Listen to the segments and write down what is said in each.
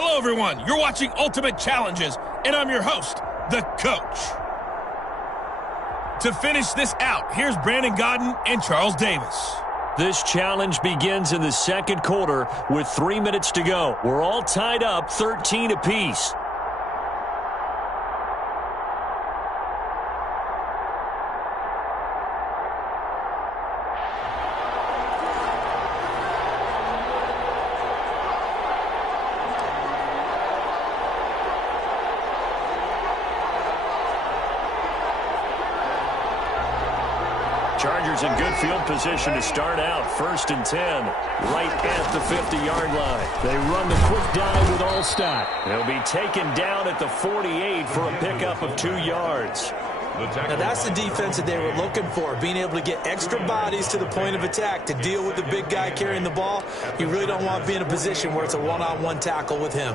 Hello, everyone. You're watching Ultimate Challenges, and I'm your host, the Coach. To finish this out, here's Brandon Godden and Charles Davis. This challenge begins in the second quarter with 3 minutes to go. We're all tied up 13 apiece. Chargers in good field position to start out. 1st and 10, right at the 50-yard line. They run the quick dive with Allstott. They'll be taken down at the 48 for a pickup of 2 yards. Now that's the defense that they were looking for, being able to get extra bodies to the point of attack to deal with the big guy carrying the ball. You really don't want to be in a position where it's a one-on-one tackle with him.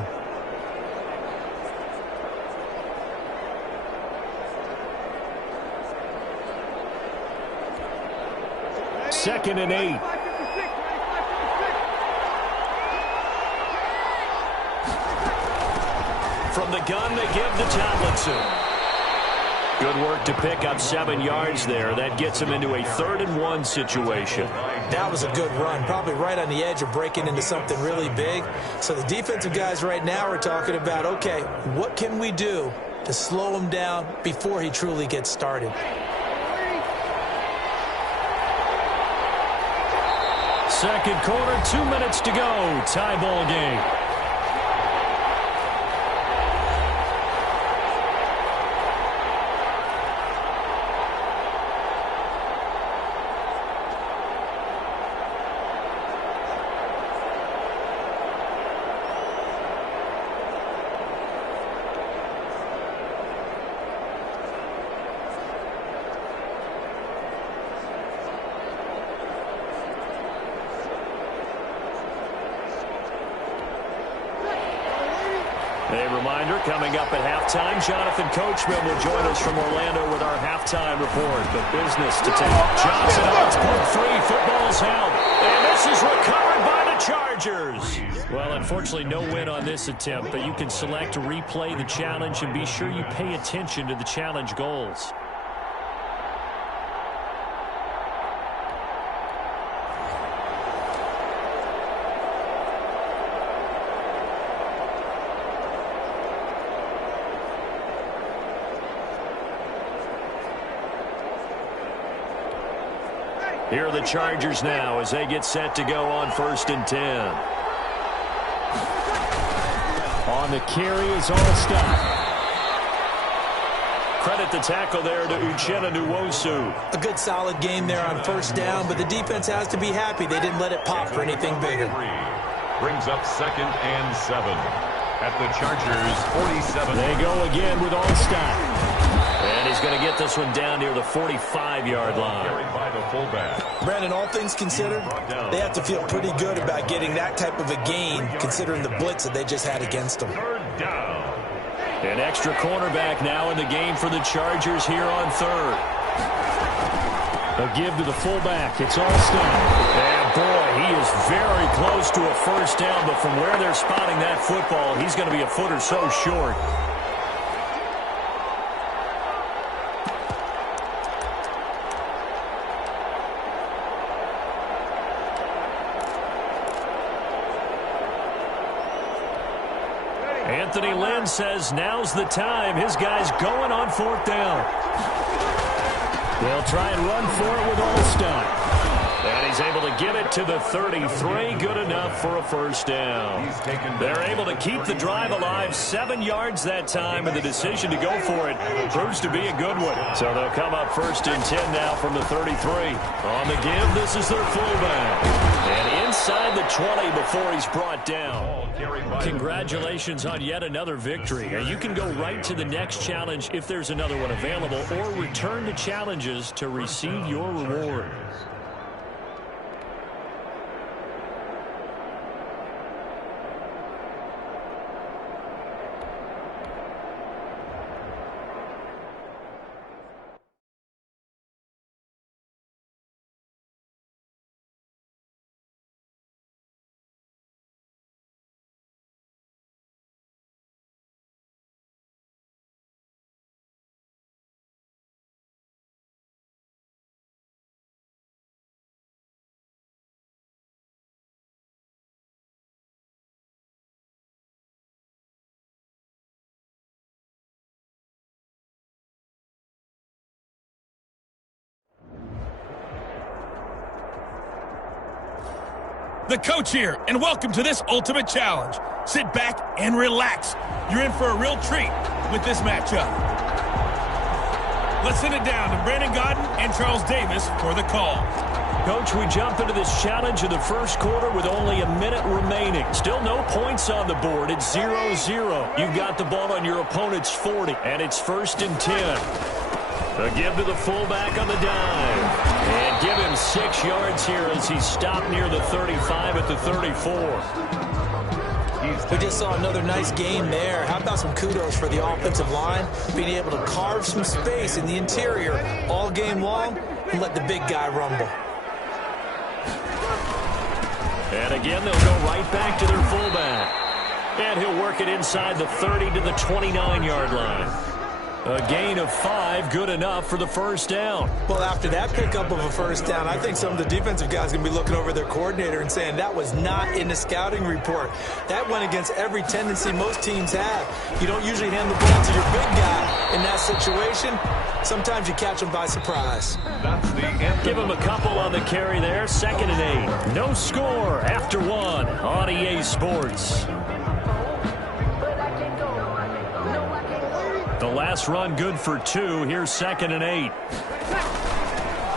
2nd and 8. From the gun, they give to Tomlinson. Good work to pick up 7 yards there. That gets him into a 3rd and 1 situation. That was a good run, probably right on the edge of breaking into something really big. So the defensive guys right now are talking about, okay, what can we do to slow him down before he truly gets started? Second quarter, 2 minutes to go. Tie ball game. A reminder, coming up at halftime, Jonathan Coachman will join us from Orlando with our halftime report. But business to take. Johnson on punt 3. Football's held. And this is recovered by the Chargers. Well, unfortunately, no win on this attempt, but you can select to replay the challenge and be sure you pay attention to the challenge goals. Here are the Chargers now as they get set to go on 1st and 10. On the carry is Allstott. Credit the tackle there to Uchenna Nwosu. A good solid game there on 1st down, but the defense has to be happy they didn't let it pop for anything bigger. Brings up 2nd and 7 at the Chargers 47. They go again with Allstott. And he's going to get this one down near the 45-yard line. By the fullback. Brandon, all things considered, they have to feel pretty good about getting that type of a gain, considering the blitz that they just had against them. 3rd down. An extra cornerback now in the game for the Chargers here on 3rd. A give to the fullback. It's Allstott. And boy, he is very close to a 1st down, but from where they're spotting that football, he's going to be a foot or so short. Anthony Lynn says now's the time. His guy's going on 4th down. They'll try and run for it with Allstott. And he's able to give it to the 33. Good enough for a 1st down. They're able to keep the drive alive. 7 yards that time, and the decision to go for it proves to be a good one. So they'll come up 1st and 10 now from the 33. On the give, this is their fullback. And inside the 20 before he's brought down. Congratulations on yet another victory. You can go right to the next challenge if there's another one available, or return to challenges to receive your reward. The coach here, and welcome to this ultimate challenge. Sit back and relax. You're in for a real treat with this matchup. Let's send it down to Brandon Gaudin and Charles Davis for the call. Coach, we jump into this challenge in the first quarter with only a minute remaining. Still no points on the board. It's 0-0. You've got the ball on your opponent's 40, and it's 1st and 10. A give to the fullback on the dive. And give him 6 yards here as he's stopped near the 35 at the 34. We just saw another nice game there. How about some kudos for the offensive line, being able to carve some space in the interior all game long and let the big guy rumble. And again, they'll go right back to their fullback. And he'll work it inside the 30 to the 29-yard line. A gain of 5, good enough for the first down. Well, after that pickup of a first down, I think some of the defensive guys are going to be looking over their coordinator and saying that was not in the scouting report. That went against every tendency most teams have. You don't usually hand the ball to your big guy in that situation. Sometimes you catch them by surprise. Give him a couple on the carry there. 2nd and 8. No score after 1 on EA Sports. The last run good for 2. Here's 2nd and 8.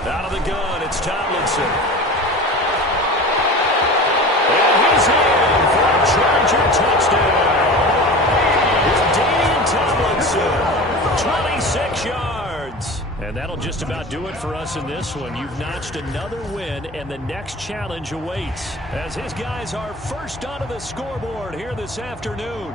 Out of the gun, it's Tomlinson. And he's in for a Charger touchdown. It's Damian Tomlinson, 26 yards. And that'll just about do it for us in this one. You've notched another win, and the next challenge awaits as his guys are first onto the scoreboard here this afternoon.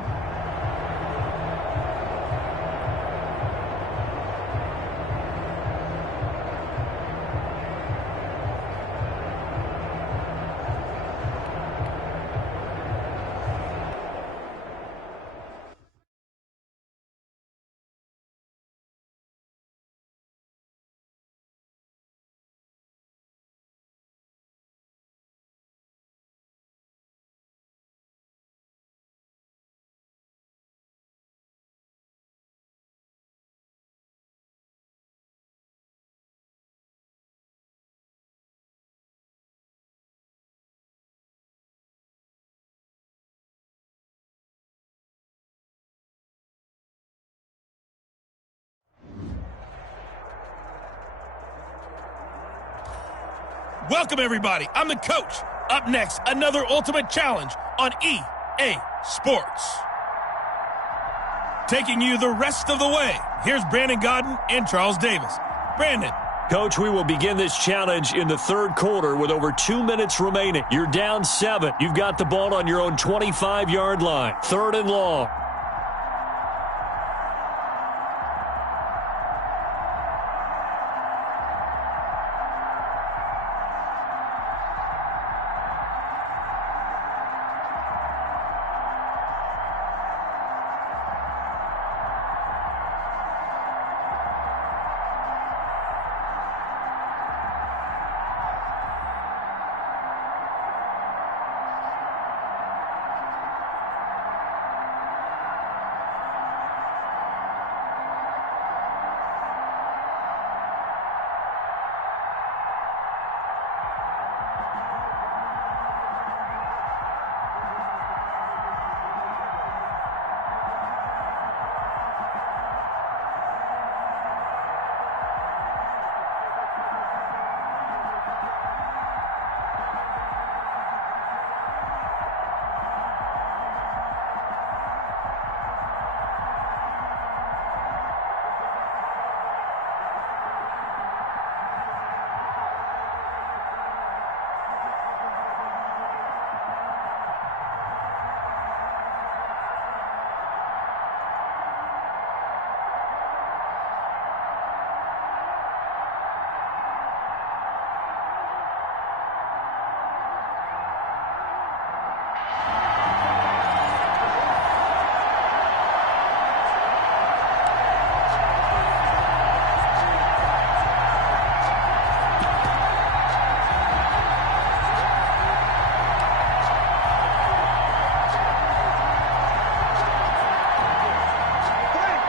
Welcome, everybody. I'm the coach. Up next, another ultimate challenge on EA Sports. Taking you the rest of the way, here's Brandon Gaudin and Charles Davis. Brandon. Coach, we will begin this challenge in the 3rd quarter with over 2 minutes remaining. You're down 7. You've got the ball on your own 25-yard line. 3rd and long.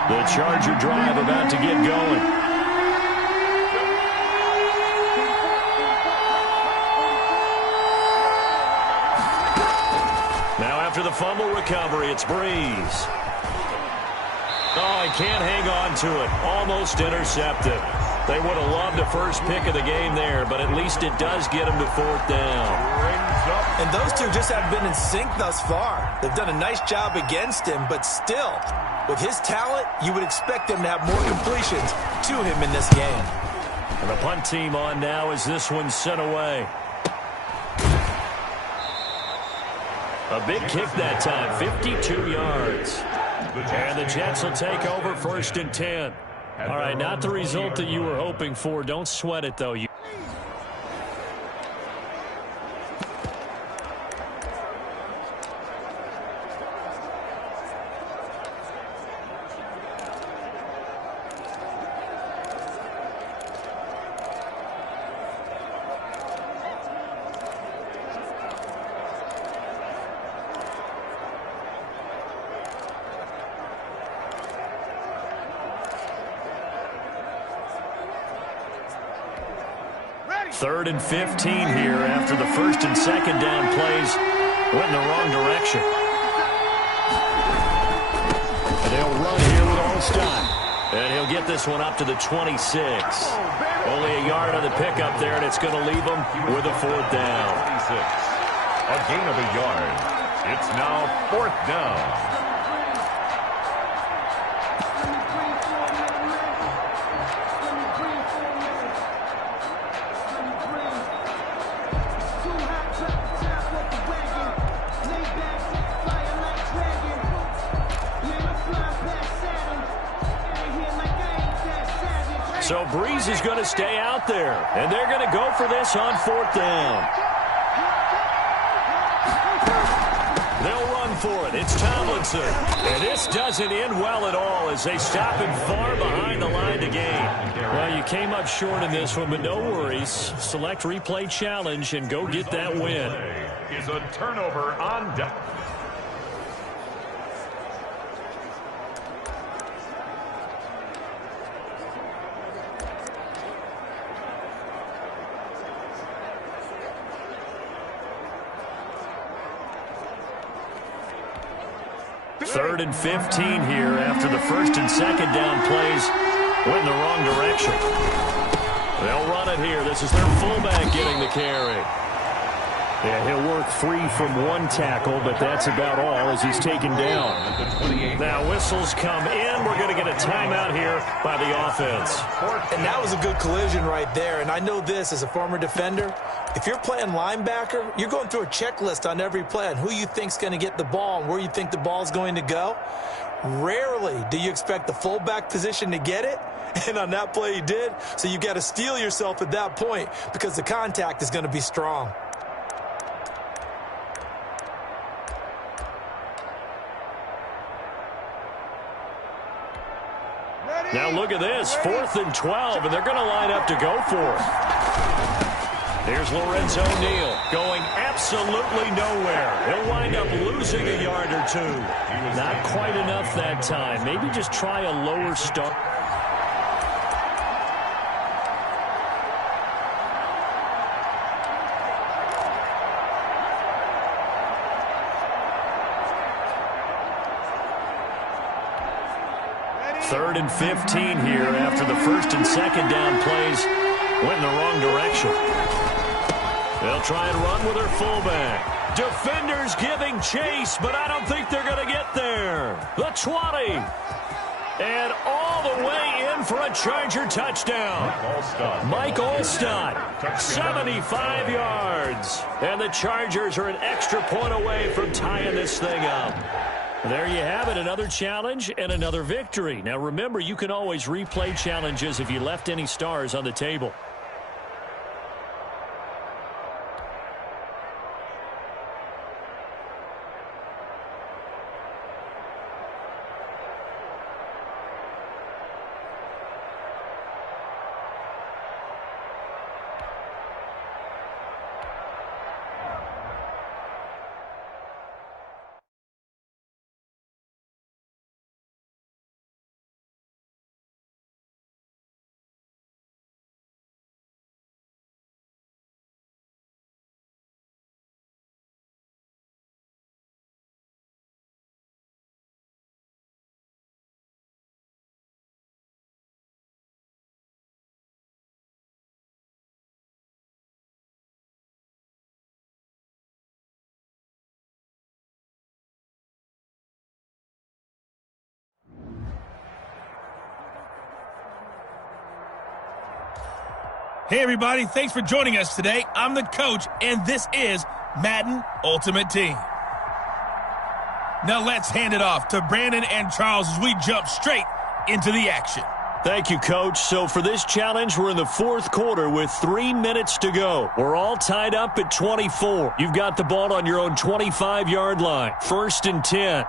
The Charger drive about to get going. after the fumble recovery. It's Breeze. Oh, he can't hang on to it. Almost intercepted. They would have loved a first pick of the game there, but at least it does get him to 4th down. And those two just haven't been in sync thus far. They've done a nice job against him, but still, with his talent, you would expect him to have more completions to him in this game. And the punt team on now as this one's sent away. A big kick that time, 52 yards. And the Jets will take over 1st and 10. All right, not the result that you were hoping for. Don't sweat it, though. Third and 15 here after the 1st and 2nd down plays went in the wrong direction. And they'll run here with Olstein. And he'll get this one up to the 26. Only a yard on the pickup there, and it's going to leave him with a 4th down. 26. A gain of a yard. It's now 4th down. So Breeze is going to stay out there, and they're going to go for this on 4th down. They'll run for it. It's Tomlinson. And this doesn't end well at all as they stop him far behind the line to gain. Well, you came up short in this one, but no worries. Select replay challenge and go get that win. Is a turnover on down. Third and 15 here after the 1st and 2nd down plays went in the wrong direction. They'll run it here. This is their fullback getting the carry. Yeah, he'll work free from one tackle, but that's about all as he's taken down. Now whistles come in. We're going to get a timeout here by the offense. And that was a good collision right there. And I know this as a former defender. If you're playing linebacker, you're going through a checklist on every play on who you think's going to get the ball and where you think the ball's going to go. Rarely do you expect the fullback position to get it. And on that play he did. So you got to steel yourself at that point because the contact is going to be strong. Now look at this, 4th and 12, and they're going to line up to go for it. Here's Lorenzo Neal going absolutely nowhere. He'll wind up losing a yard or two. Not quite enough that time. Maybe just try a lower start. Third and 15 here after the 1st and 2nd down plays went in the wrong direction. They'll try and run with their fullback. Defenders giving chase, but I don't think they're going to get there. The 20. And all the way in for a Charger touchdown. Mike Olstein, 75 yards. And the Chargers are an extra point away from tying this thing up. There you have it, another challenge and another victory. Now remember, you can always replay challenges if you left any stars on the table. Hey, everybody. Thanks for joining us today. I'm the coach, and this is Madden Ultimate Team. Now let's hand it off to Brandon and Charles as we jump straight into the action. Thank you, Coach. So for this challenge, we're in the fourth quarter with 3 minutes to go. We're all tied up at 24. You've got the ball on your own 25-yard line. 1st and 10.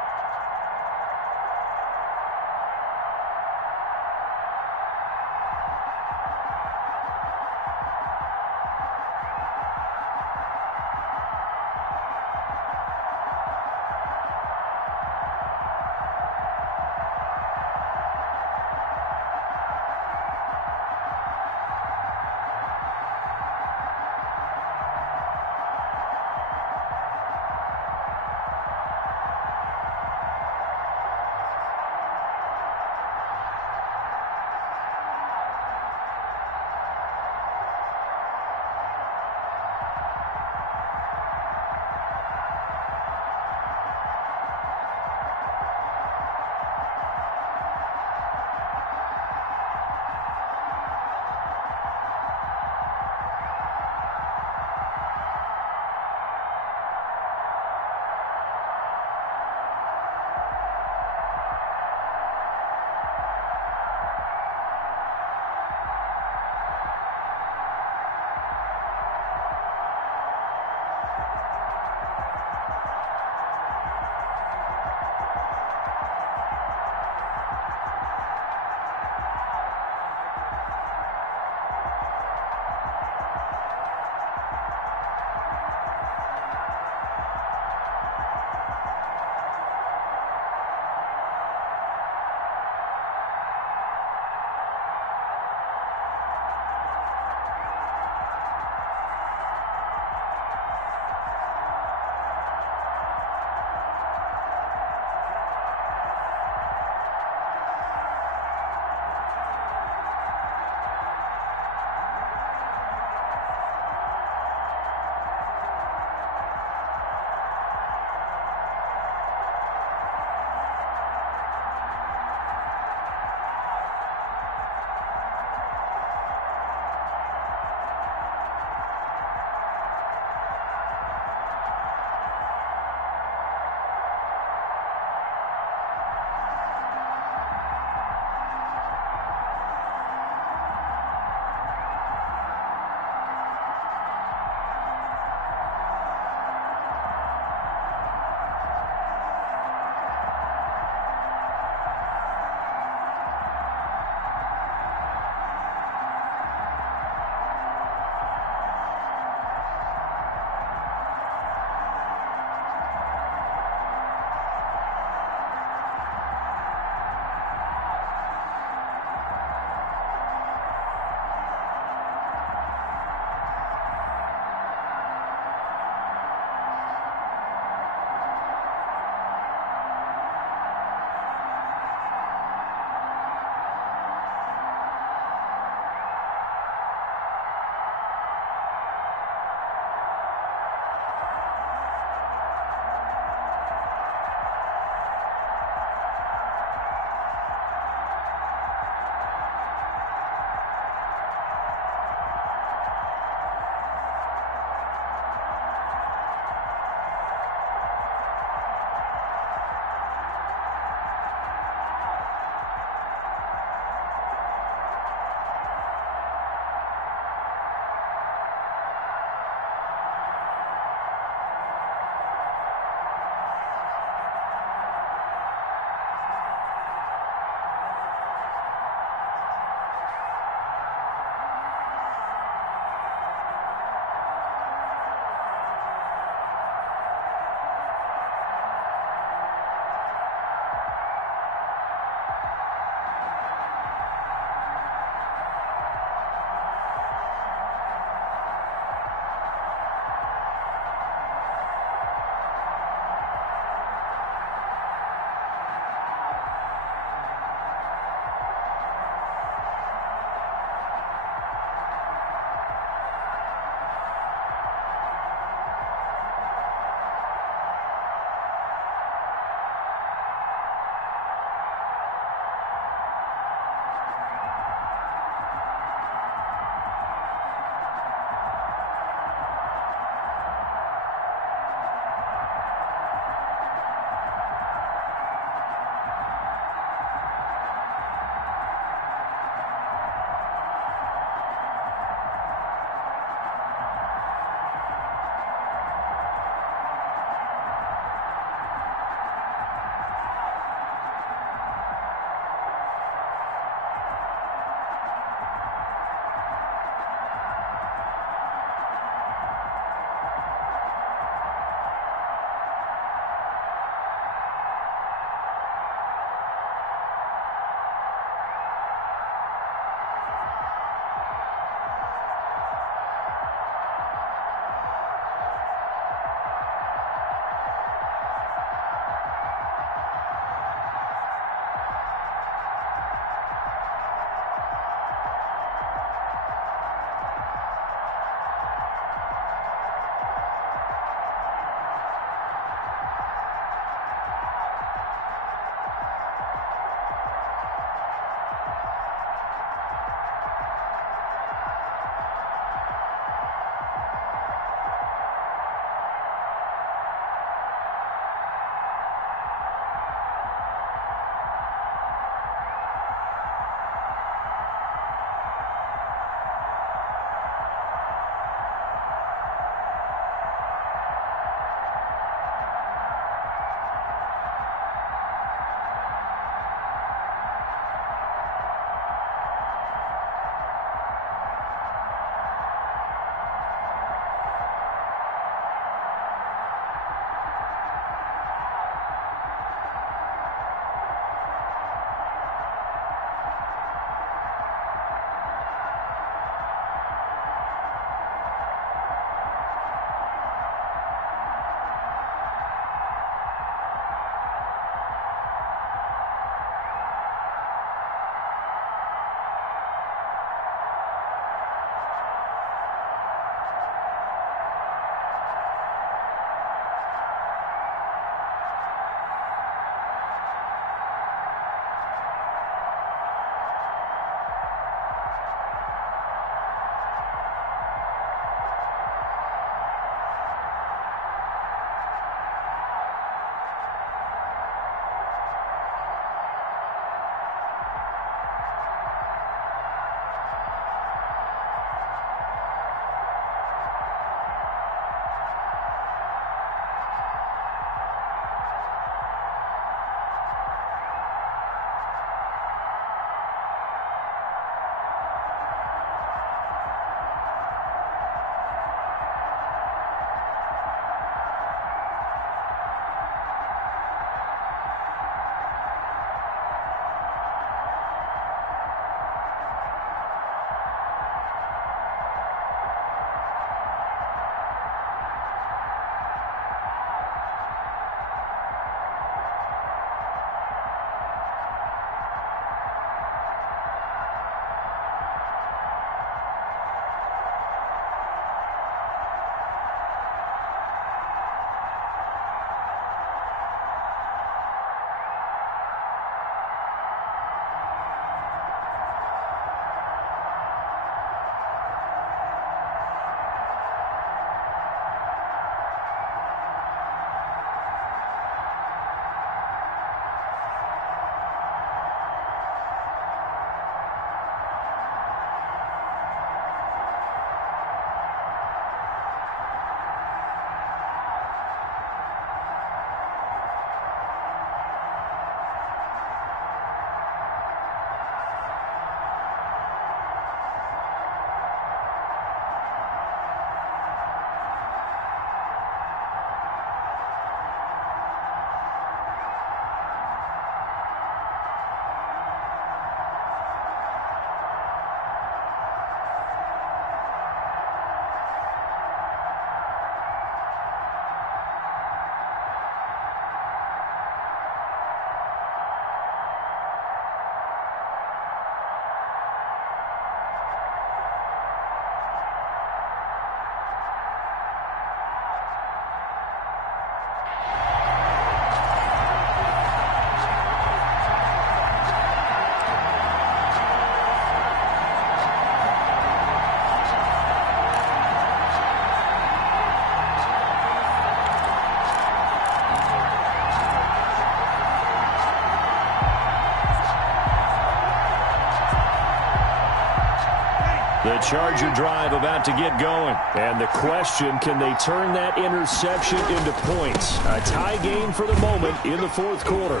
The Charger drive about to get going. And the question, can they turn that interception into points? A tie game for the moment in the fourth quarter.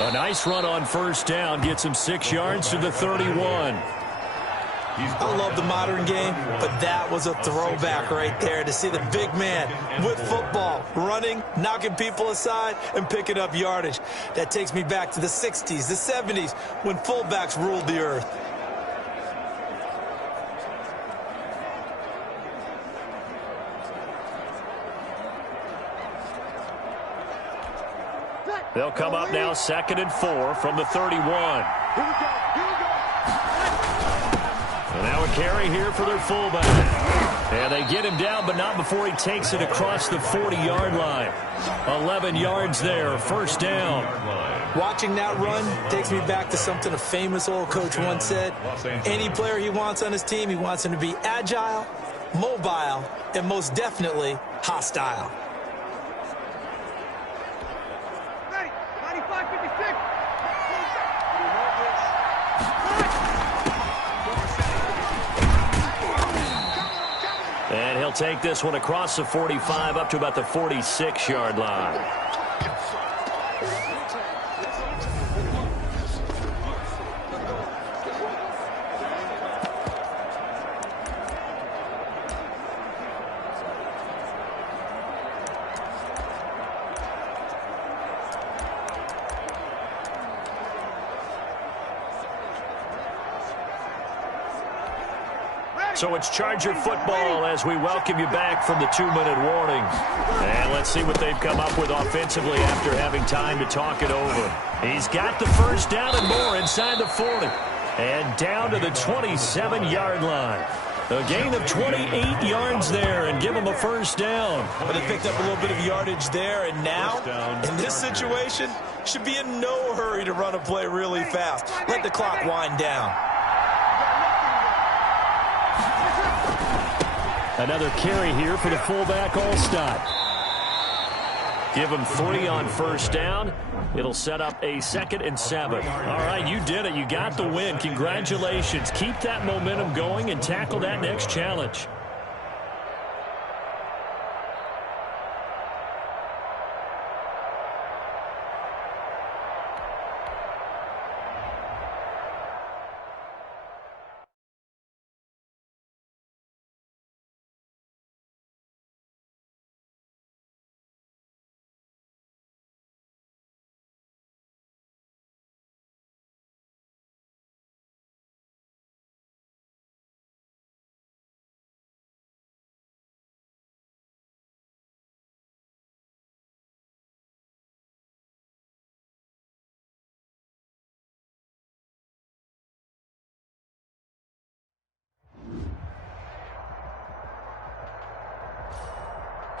A nice run on first down gets him 6 yards to the 31. I love the modern game, but that was a throwback right there to see the big man with football, running, knocking people aside, and picking up yardage. That takes me back to the 60s, the 70s, when fullbacks ruled the earth. They'll come up now 2nd and 4 from the 31. And now a carry here for their fullback. And they get him down, but not before he takes it across the 40-yard line. 11 yards there, first down. Watching that run takes me back to something a famous old coach once said. Any player he wants on his team, he wants him to be agile, mobile, and most definitely hostile. And he'll take this one across the 45 up to about the 46-yard line. So it's Charger football as we welcome you back from the 2-minute warning. And let's see what they've come up with offensively after having time to talk it over. He's got the first down and more inside the 40. And down to the 27-yard line. A gain of 28 yards there and give him a first down. But he picked up a little bit of yardage there, and now, in this situation, should be in no hurry to run a play really fast. Let the clock wind down. Another carry here for the fullback, Allstott. Give him 3 on first down. It'll set up a 2nd and 7. All right, you did it. You got the win. Congratulations. Keep that momentum going and tackle that next challenge.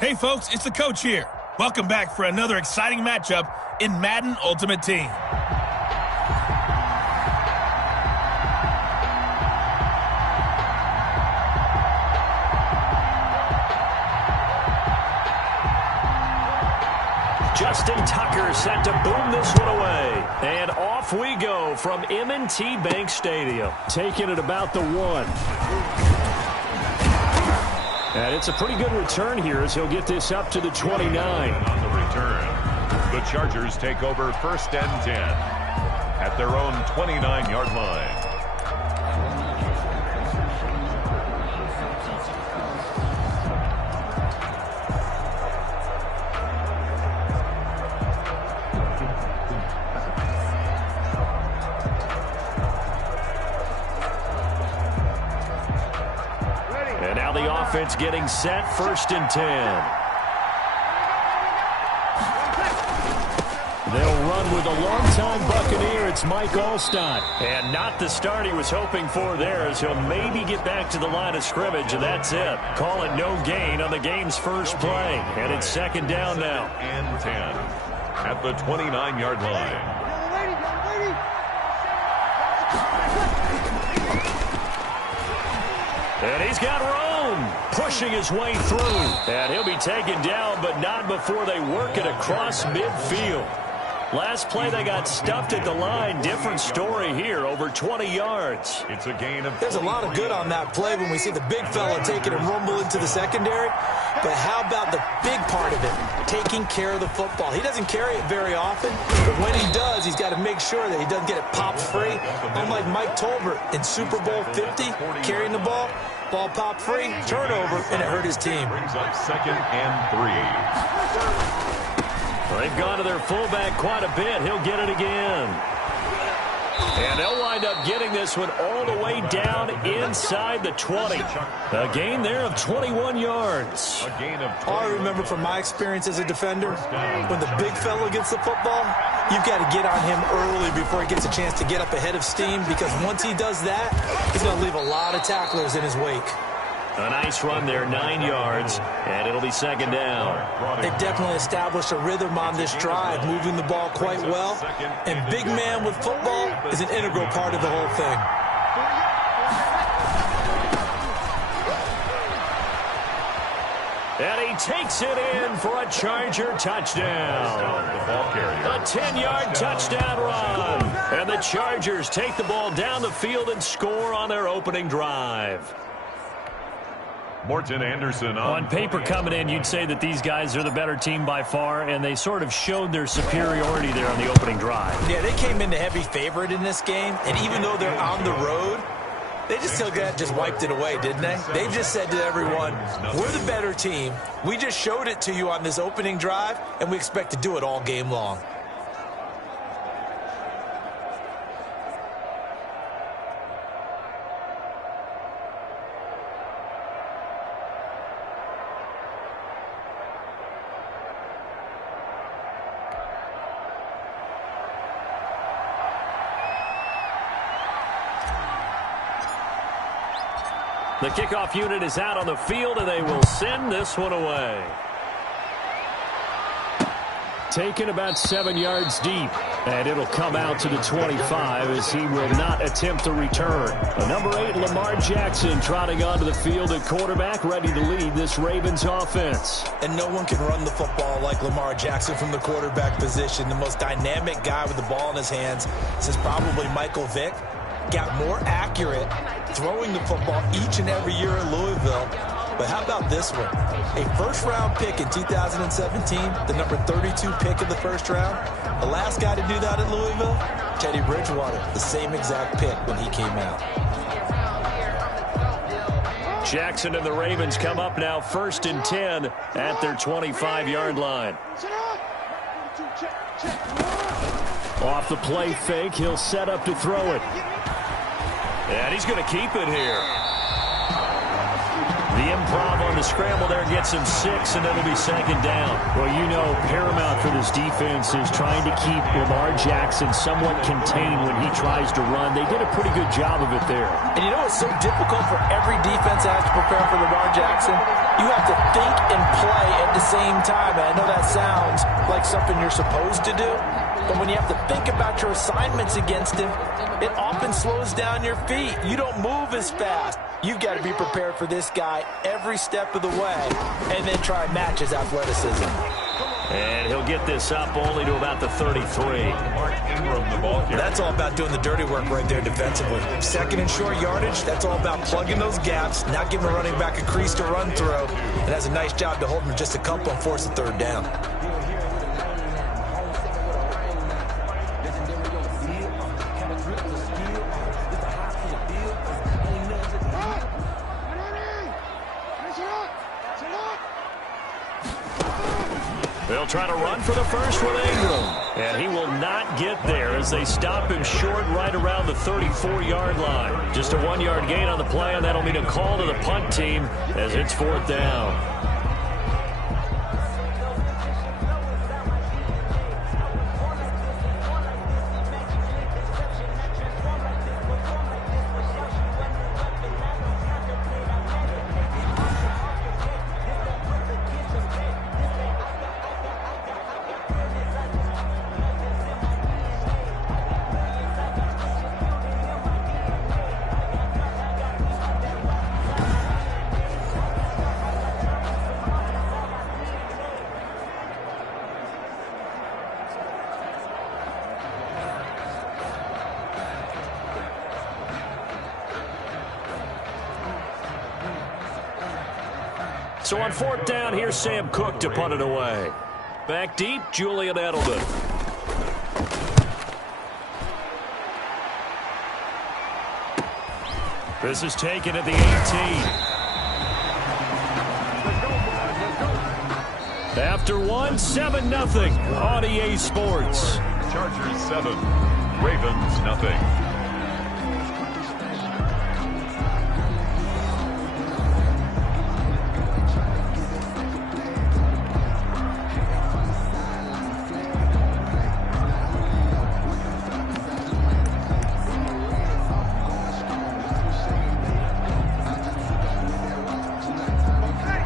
Hey folks, it's the coach here. Welcome back for another exciting matchup in Madden Ultimate Team. Justin Tucker set to boom this one away. And off we go from M&T Bank Stadium. Taking it about the 1. And it's a pretty good return here as he'll get this up to the 29. On the return, the Chargers take over 1st and 10 at their own 29-yard line. Offense getting set, 1st and 10. They'll run with a longtime Buccaneer. It's Mike Allstott. And not the start he was hoping for there, as he'll maybe get back to the line of scrimmage, and that's it. Call it no gain on the game's first play. And it's 2nd down now. And 10 at the 29-yard line. And he's got Rome pushing his way through. And he'll be taken down, but not before they work it across midfield. Last play, they got stuffed at the line. Different story here, over 20 yards. It's a gain of... There's a lot of good on that play when we see the big fella take it and rumble into the secondary. But how about the big part of it, taking care of the football? He doesn't carry it very often, but when he does, he's got to make sure that he doesn't get it popped free. Unlike Mike Tolbert in Super Bowl 50, carrying the ball popped free, turnover, and it hurt his team. Brings up 2nd and 3. They've gone to their fullback quite a bit. He'll get it again. And they'll wind up getting this one all the way down inside the 20. A gain there of 21 yards. A gain of 20. All I remember from my experience as a defender, when the big fella gets the football, you've got to get on him early before he gets a chance to get up ahead of steam, because once he does that, he's going to leave a lot of tacklers in his wake. A nice run there, 9 yards, and it'll be 2nd down. They've definitely established a rhythm on this drive, moving the ball quite well. And big man with football is an integral part of the whole thing. And he takes it in for a Charger touchdown. A 10-yard touchdown run. And the Chargers take the ball down the field and score on their opening drive. Morton Anderson on paper coming in, you'd say that these guys are the better team by far, and they sort of showed their superiority there on the opening drive. Yeah, they came in the heavy favorite in this game, and even though they're on the road, they just wiped it away, didn't they? They just said to everyone, we're the better team. We just showed it to you on this opening drive, and we expect to do it all game long. The kickoff unit is out on the field, and they will send this one away. Taken about 7 yards deep, and it'll come out to the 25 as he will not attempt a return. Number 8, Lamar Jackson, trotting onto the field at quarterback, ready to lead this Ravens offense. And no one can run the football like Lamar Jackson from the quarterback position. The most dynamic guy with the ball in his hands since probably Michael Vick. Got more accurate throwing the football each and every year at Louisville. But how about this one? A first-round pick in 2017, the number 32 pick in the first round. The last guy to do that at Louisville, Teddy Bridgewater, the same exact pick when he came out. Jackson and the Ravens come up now 1st and 10 at their 25-yard line. Off the play fake, he'll set up to throw it. And he's going to keep it here. The improv on the scramble there gets him 6, and it'll be 2nd down. Well, you know, paramount for this defense is trying to keep Lamar Jackson somewhat contained when he tries to run. They did a pretty good job of it there. And you know it's so difficult for every defense that has to prepare for Lamar Jackson? You have to think and play at the same time. And I know that sounds like something you're supposed to do, but when you have to think about your assignments against him, it often slows down your feet. You don't move as fast. You've got to be prepared for this guy every step of the way and then try and match his athleticism. And he'll get this up only to about the 33. That's all about doing the dirty work right there defensively. 2nd and short yardage, that's all about plugging those gaps, not giving a running back a crease to run through. And has a nice job to hold him just a couple and force a 3rd down. They'll try to run for the first with Ingram. And he will not get there as they stop him short right around the 34-yard line. Just a 1-yard gain on the play, and that'll mean a call to the punt team as it's 4th down. So on 4th down, here's Sam Cook to punt it away. Back deep, Julian Edelman. This is taken at the 18. After 7-0 on EA Sports. Chargers 7, Ravens nothing.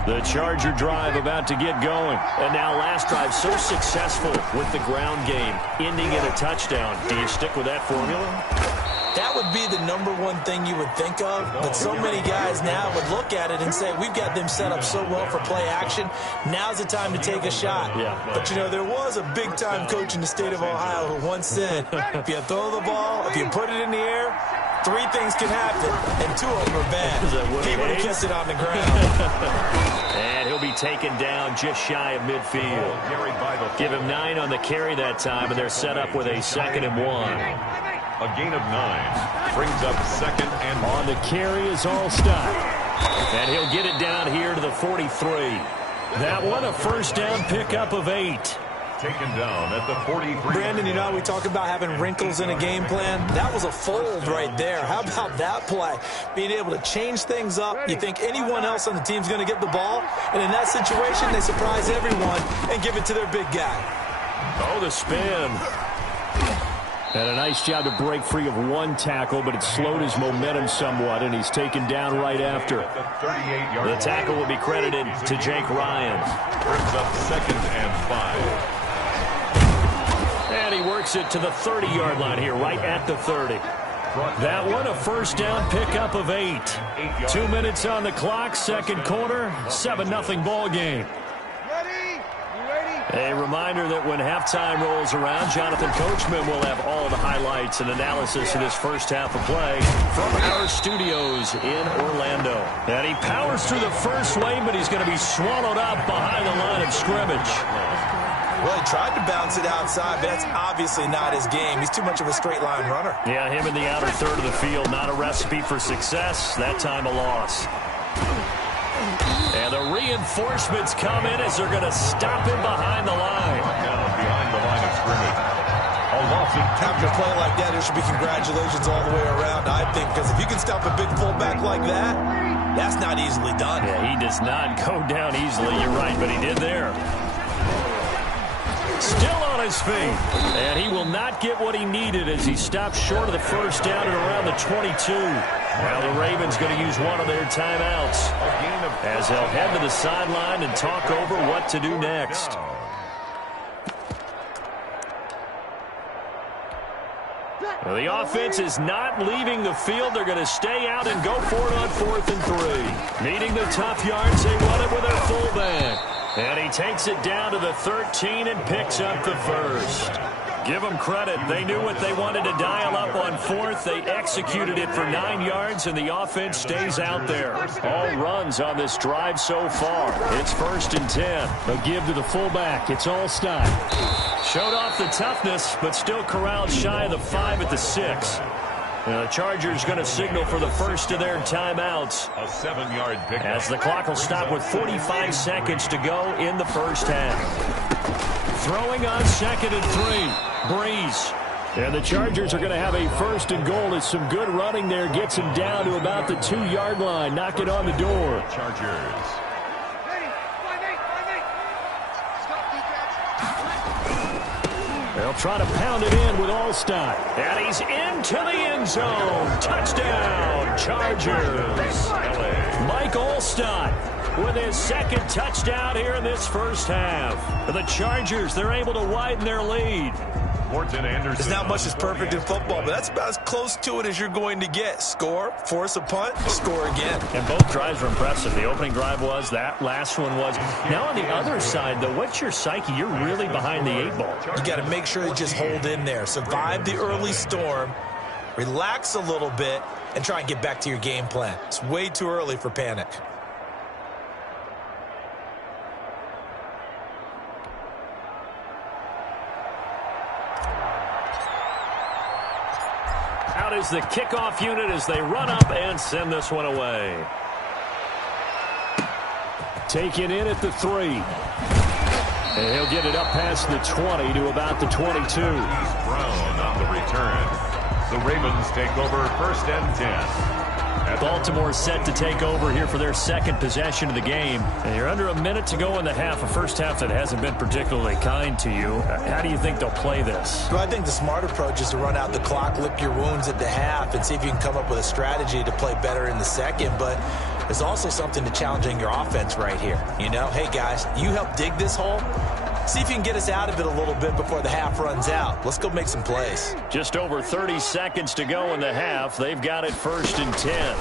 The Charger drive about to get going. And now last drive so successful with the ground game, ending in a touchdown. Do you stick with that formula? That would be the #1 thing you would think of, but so many guys now would look at it and say, we've got them set up so well for play action. Now's the time to take a shot. Yeah. But, you know, there was a big-time coach in the state of Ohio who once said, if you throw the ball, if you put it in the air, 3 things can happen, and 2 of them are bad. He would have kept it on the ground. And he'll be taken down just shy of midfield. Give him 9 on the carry that time, and they're set up with a 2nd and 1. A gain of 9 brings up 2nd and 1. On the carry is Allstott. And he'll get it down here to the 43. That one a 1st down pickup of 8. Taken down at the 43. Brandon, you know, we talk about having wrinkles in a game plan. That was a fold right there. How about that play? Being able to change things up. You think anyone else on the team's going to get the ball, and in that situation, they surprise everyone and give it to their big guy. Oh, the spin. And a nice job to break free of 1 tackle, but it slowed his momentum somewhat, and he's taken down right after. The tackle will be credited to Jake Ryan. Brings up 2nd and 5. And he works it to the 30-yard line here, right at the 30. That one a 1st down pickup of 8. 2 minutes on the clock, 2nd quarter, 7-0 ball game. A reminder that when halftime rolls around, Jonathan Coachman will have all the highlights and analysis of this first half of play from our studios in Orlando. And he powers through the first lane, but he's going to be swallowed up behind the line of scrimmage. Well, he tried to bounce it outside, but that's obviously not his game. He's too much of a straight line runner. Yeah, him in the outer third of the field, not a recipe for success. That time a loss. And the reinforcements come in as they're going to stop him behind the line. Behind the line of scrimmage. A loss of 2. After a play like that, there should be congratulations all the way around, I think, because if you can stop a big fullback like that, that's not easily done. Yeah, he does not go down easily. You're right, but he did there. Still on his feet. And he will not get what he needed as he stops short of the 1st down at around the 22. Now the Ravens going to use one of their timeouts as they'll head to the sideline and talk over what to do next. Well, the offense is not leaving the field. They're going to stay out and go for it on 4th and 3. Needing the tough yards, they run it with their fullback. And he takes it down to the 13 and picks up the 1st. Give them credit. They knew what they wanted to dial up on 4th. They executed it for 9 yards, and the offense stays out there. All runs on this drive so far. It's 1st and 10. A give to the fullback. It's Allstott. Showed off the toughness, but still corralled shy of the 5 at the 6. The Chargers going to signal for the first of their timeouts. A 7-yard pickup. As the clock will stop with 45 seconds to go in the first half. Throwing on 2nd and 3. Breeze. And the Chargers are going to have a 1st and goal. It's some good running there. Gets him down to about the 2-yard line. Knock it on the door. Chargers. They'll try to pound it in with Allstott. And he's into the end zone. Touchdown, Chargers. Mike Allstott with his 2nd touchdown here in this first half. For the Chargers, they're able to widen their lead. There's not much that's perfect in football, but that's about as close to it as you're going to get. Score, force a punt, score again. And both drives were impressive. The opening drive was, that last one was. Now on the other side, though, what's your psyche? You're really behind the 8 ball. You got to make sure you just hold in there. Survive the early storm, relax a little bit, and try and get back to your game plan. It's way too early for panic. out is the kickoff unit as they run up and send this one away. Taken in at the 3. And he'll get it up past the 20 to about the 22. Brown on the return. The Ravens take over 1st and 10. Baltimore set to take over here for their second possession of the game. And you're under a minute to go in the half, a first half that hasn't been particularly kind to you. How do you think they'll play this? Well, I think the smart approach is to run out the clock, lick your wounds at the half, and see if you can come up with a strategy to play better in the second. But there's also something to challenging your offense right here. You know, hey, guys, you help dig this hole. See if you can get us out of it a little bit before the half runs out. Let's go make some plays. Just over 30 seconds to go in the half. They've got it 1st and 10.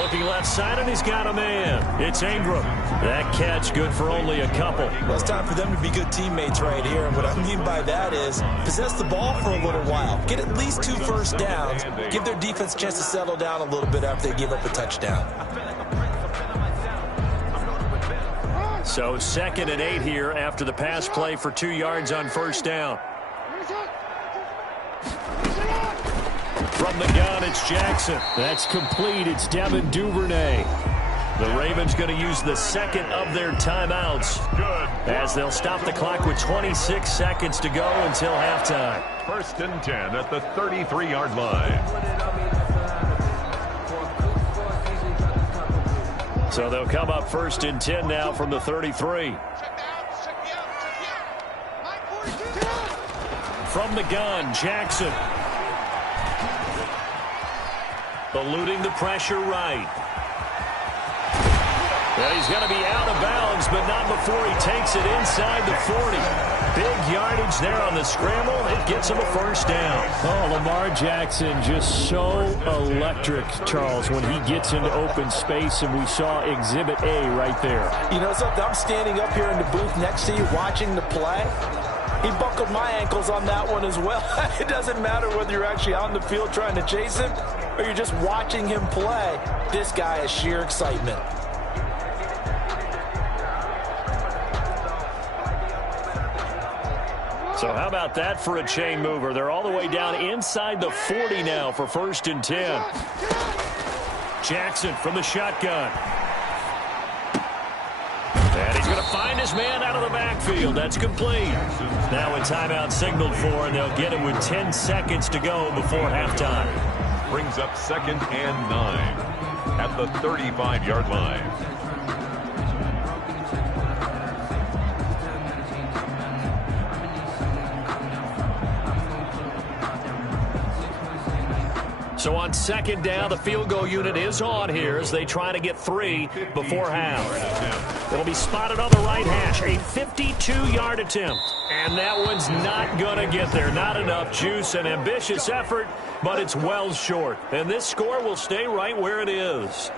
Looking left side, and he's got a man. It's Ingram. That catch good for only a couple. Well, it's time for them to be good teammates right here. And what I mean by that is possess the ball for a little while. Get at least 2 first downs. Give their defense a chance to settle down a little bit after they give up a touchdown. So 2nd and 8 here after the pass play for 2 yards on 1st down. From the gun, it's Jackson. That's complete. It's Devin Duvernay. The Ravens going to use the 2nd of their timeouts as they'll stop the clock with 26 seconds to go until halftime. 1st and 10 at the 33-yard line. So they'll come up 1st and 10 now from the 33. From the gun, Jackson. Eluding the pressure right. Well, he's going to be out of bounds, but not before he takes it inside the 40. Big yardage there on the scramble. It gets him a 1st down. Oh, Lamar Jackson just so electric, Charles, when he gets into open space, and we saw Exhibit A right there. You know something? I'm standing up here in the booth next to you watching the play. He buckled my ankles on that one as well. It doesn't matter whether you're actually on the field trying to chase him or you're just watching him play. This guy is sheer excitement. So how about that for a chain mover? They're all the way down inside the 40 now for 1st and 10. Jackson from the shotgun. And he's going to find his man out of the backfield. That's complete. Now a timeout signaled for, and they'll get it with 10 seconds to go before halftime. Brings up 2nd and 9 at the 35-yard line. So on 2nd down, the field goal unit is on here as they try to get 3 before half. It'll be spotted on the right hash. A 52-yard attempt. And that one's not going to get there. Not enough juice. An ambitious effort, but it's well short. And this score will stay right where it is.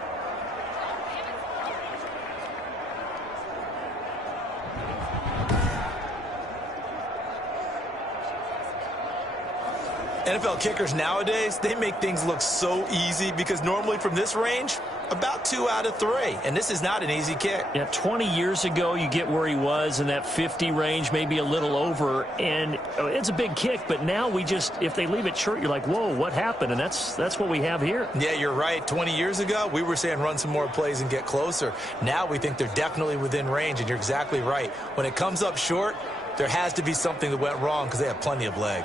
NFL kickers nowadays, they make things look so easy because normally from this range, about 2 out of 3. And this is not an easy kick. Yeah, 20 years ago, you get where he was in that 50 range, maybe a little over. And it's a big kick, but now we just, if they leave it short, you're like, whoa, what happened? And that's what we have here. Yeah, you're right. 20 years ago, we were saying run some more plays and get closer. Now we think they're definitely within range, and you're exactly right. When it comes up short, there has to be something that went wrong because they have plenty of leg.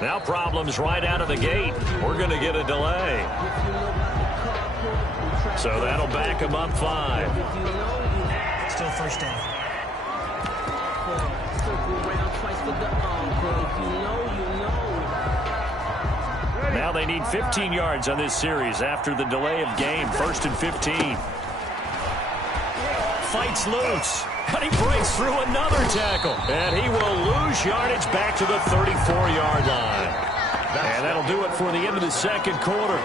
Now problems right out of the gate. We're going to get a delay. So that'll back him up 5. Still 1st down. Now they need 15 yards on this series after the delay of game. 1st and 15. Fights loose. And he breaks through another tackle. And he will lose yardage back to the 34-yard line. And that'll do it for the end of the 2nd quarter.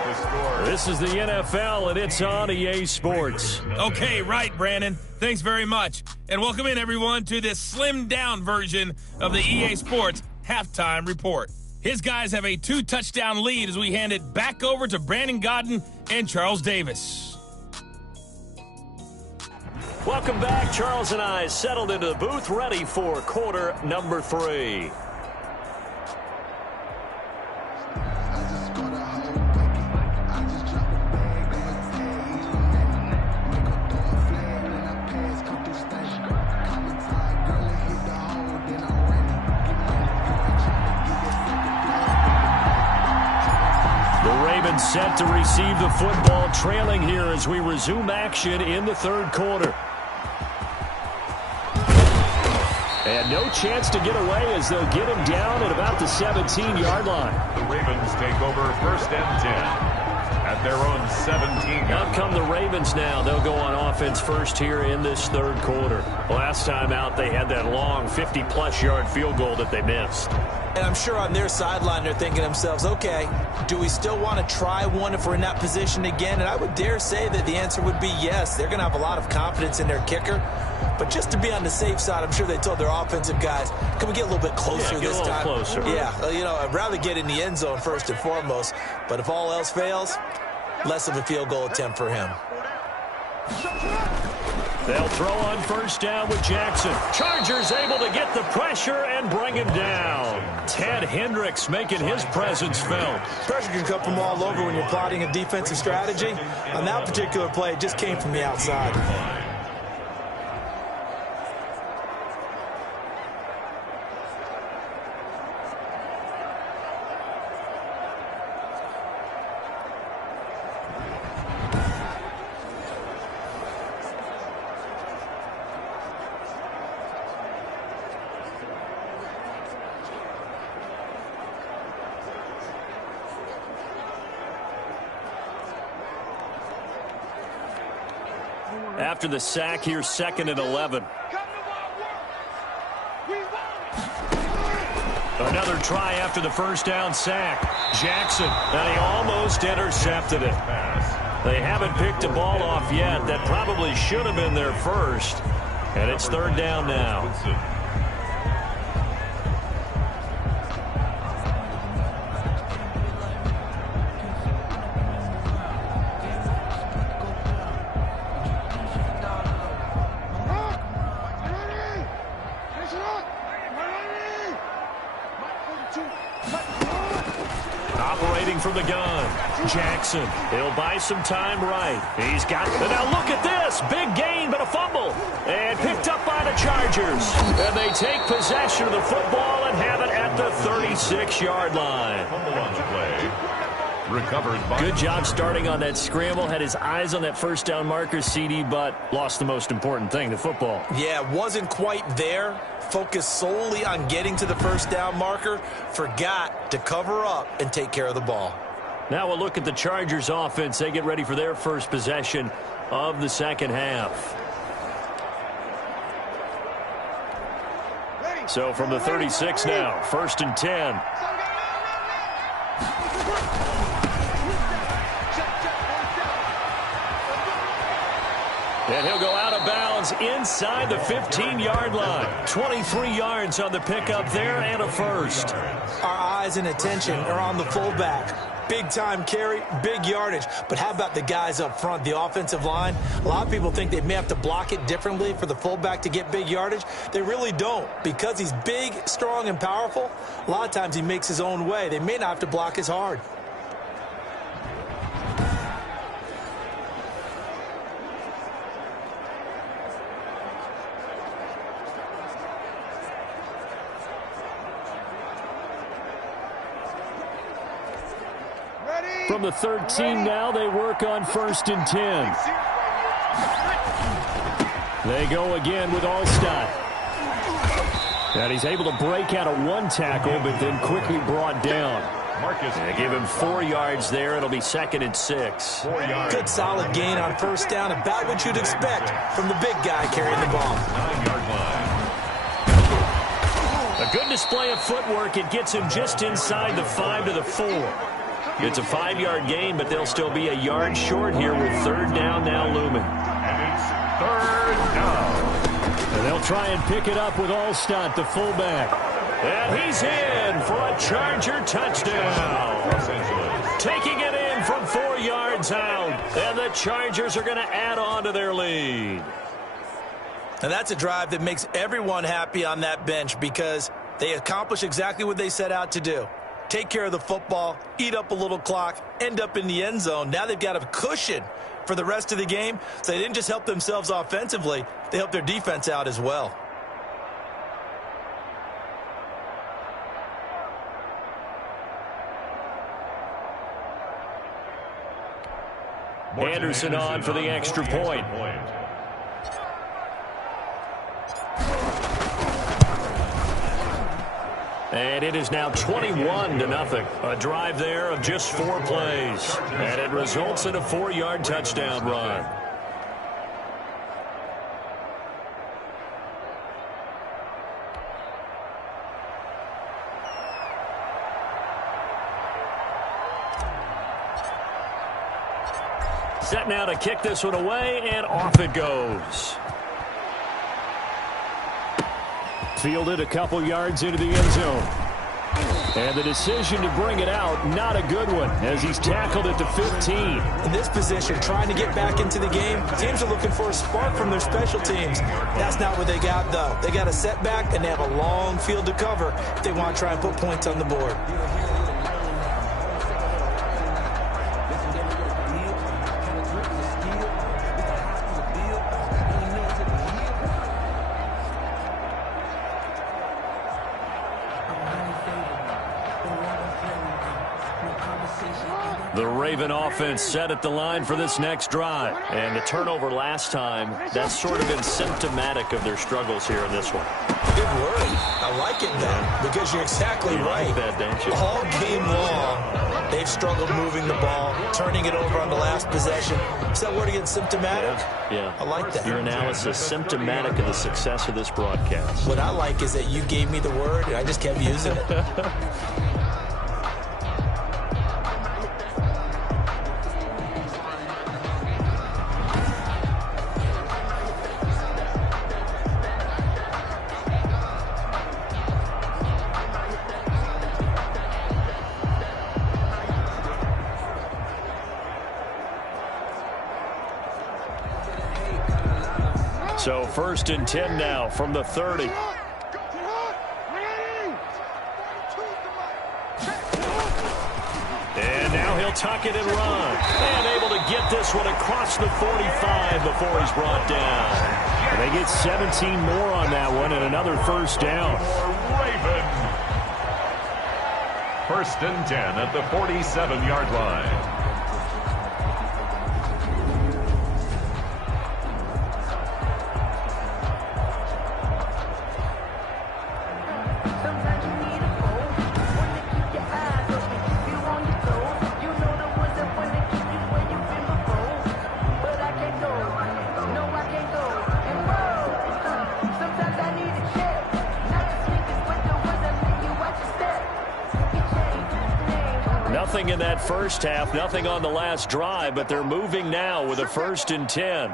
This is the NFL, and it's on EA Sports. Okay, right, Brandon. Thanks very much. And welcome in, everyone, to this slimmed-down version of the EA Sports Halftime Report. His guys have a 2-touchdown lead as we hand it back over to Brandon Godden and Charles Davis. Welcome back. Charles and I settled into the booth, ready for quarter number 3. Set to receive the football, trailing here as we resume action in the third quarter. And no chance to get away as they'll get him down at about the 17-yard line. The Ravens take over 1st and 10 at their own 17. Out come the Ravens now. They'll go on offense first here in this third quarter. Last time out, they had that long 50-plus yard field goal that they missed. And I'm sure on their sideline they're thinking to themselves, okay, do we still want to try one if we're in that position again? And I would dare say that the answer would be yes. They're going to have a lot of confidence in their kicker. But just to be on the safe side, I'm sure they told their offensive guys, can we get a little bit closer this time? Closer. Yeah, you know, I'd rather get in the end zone first and foremost. But if all else fails, less of a field goal attempt for him. They'll throw on first down with Jackson. Chargers able to get the pressure and bring him down. Ted Hendricks making his presence felt. Pressure can come from all over when you're plotting a defensive strategy. On that particular play, it just came from the outside. After the sack, here's 2nd and 11. Another try after the first down sack. Jackson, and he almost intercepted it. They haven't picked a ball off yet. That probably should have been their first. And it's 3rd down now. From the gun, Jackson. He'll buy some time right. He's got, and now look at this. Big gain, but a fumble. And picked up by the Chargers. And they take possession of the football and have it at the 36-yard line. Fumble on the play. Recovered by... Good job starting on that scramble. Had his eyes on that first down marker, CD, but lost the most important thing, the football. Yeah, wasn't quite there. Focused solely on getting to the first down marker. Forgot to cover up and take care of the ball. Now we'll look at the Chargers offense. They get ready for their first possession of the second half. So from the 36 now, 1st and 10. And he'll go out of bounds inside the 15-yard line. 23 yards on the pickup there and a first. Our eyes and attention are on the fullback. Big time carry, big yardage. But how about the guys up front, the offensive line? A lot of people think they may have to block it differently for the fullback to get big yardage. They really don't. Because he's big, strong, and powerful, a lot of times he makes his own way. They may not have to block as hard. From the 13 now, they work on 1st and 10. They go again with Allstott. And he's able to break out of one tackle, but then quickly brought down. They give him 4 yards there. It'll be 2nd and 6. Good solid gain on first down. About what you'd expect from the big guy carrying the ball. 9-yard line. A good display of footwork. It gets him just inside the 5 to the 4. It's a 5-yard gain, but they'll still be a yard short here with 3rd down now looming. And it's 3rd down. And they'll try and pick it up with Allstott, the fullback. And he's in for a Charger touchdown. Taking it in from 4 yards out. And the Chargers are going to add on to their lead. And that's a drive that makes everyone happy on that bench because they accomplish exactly what they set out to do. Take care of the football, eat up a little clock, end up in the end zone. Now they've got a cushion for the rest of the game. So they didn't just help themselves offensively, they helped their defense out as well. Anderson on for the extra point. And it is now 21-0. A drive there of just 4 plays. And it results in a 4-yard touchdown run. Set now to kick this one away, and off it goes. Fielded a couple yards into the end zone. And the decision to bring it out, not a good one, as he's tackled at the 15. In this position, trying to get back into the game, teams are looking for a spark from their special teams. That's not what they got, though. They got a setback, and they have a long field to cover if they want to try and put points on the board. The Raven offense set at the line for this next drive. And the turnover last time, that's sort of been symptomatic of their struggles here in this one. Good word. I like it, man, because you're exactly right. Like that, don't you? All game long, they've struggled moving the ball, turning it over on the last possession. Is that word again, symptomatic? Yeah. I like that. Your analysis, symptomatic of the success of this broadcast. What I like is that you gave me the word, and I just kept using it. So 1st and 10 now from the 30. And now he'll tuck it and run. And able to get this one across the 45 before he's brought down. And they get 17 more on that one and another first down. Raven. 1st and 10 at the 47-yard line. Nothing in that first half, nothing on the last drive, but they're moving now with a 1st and 10.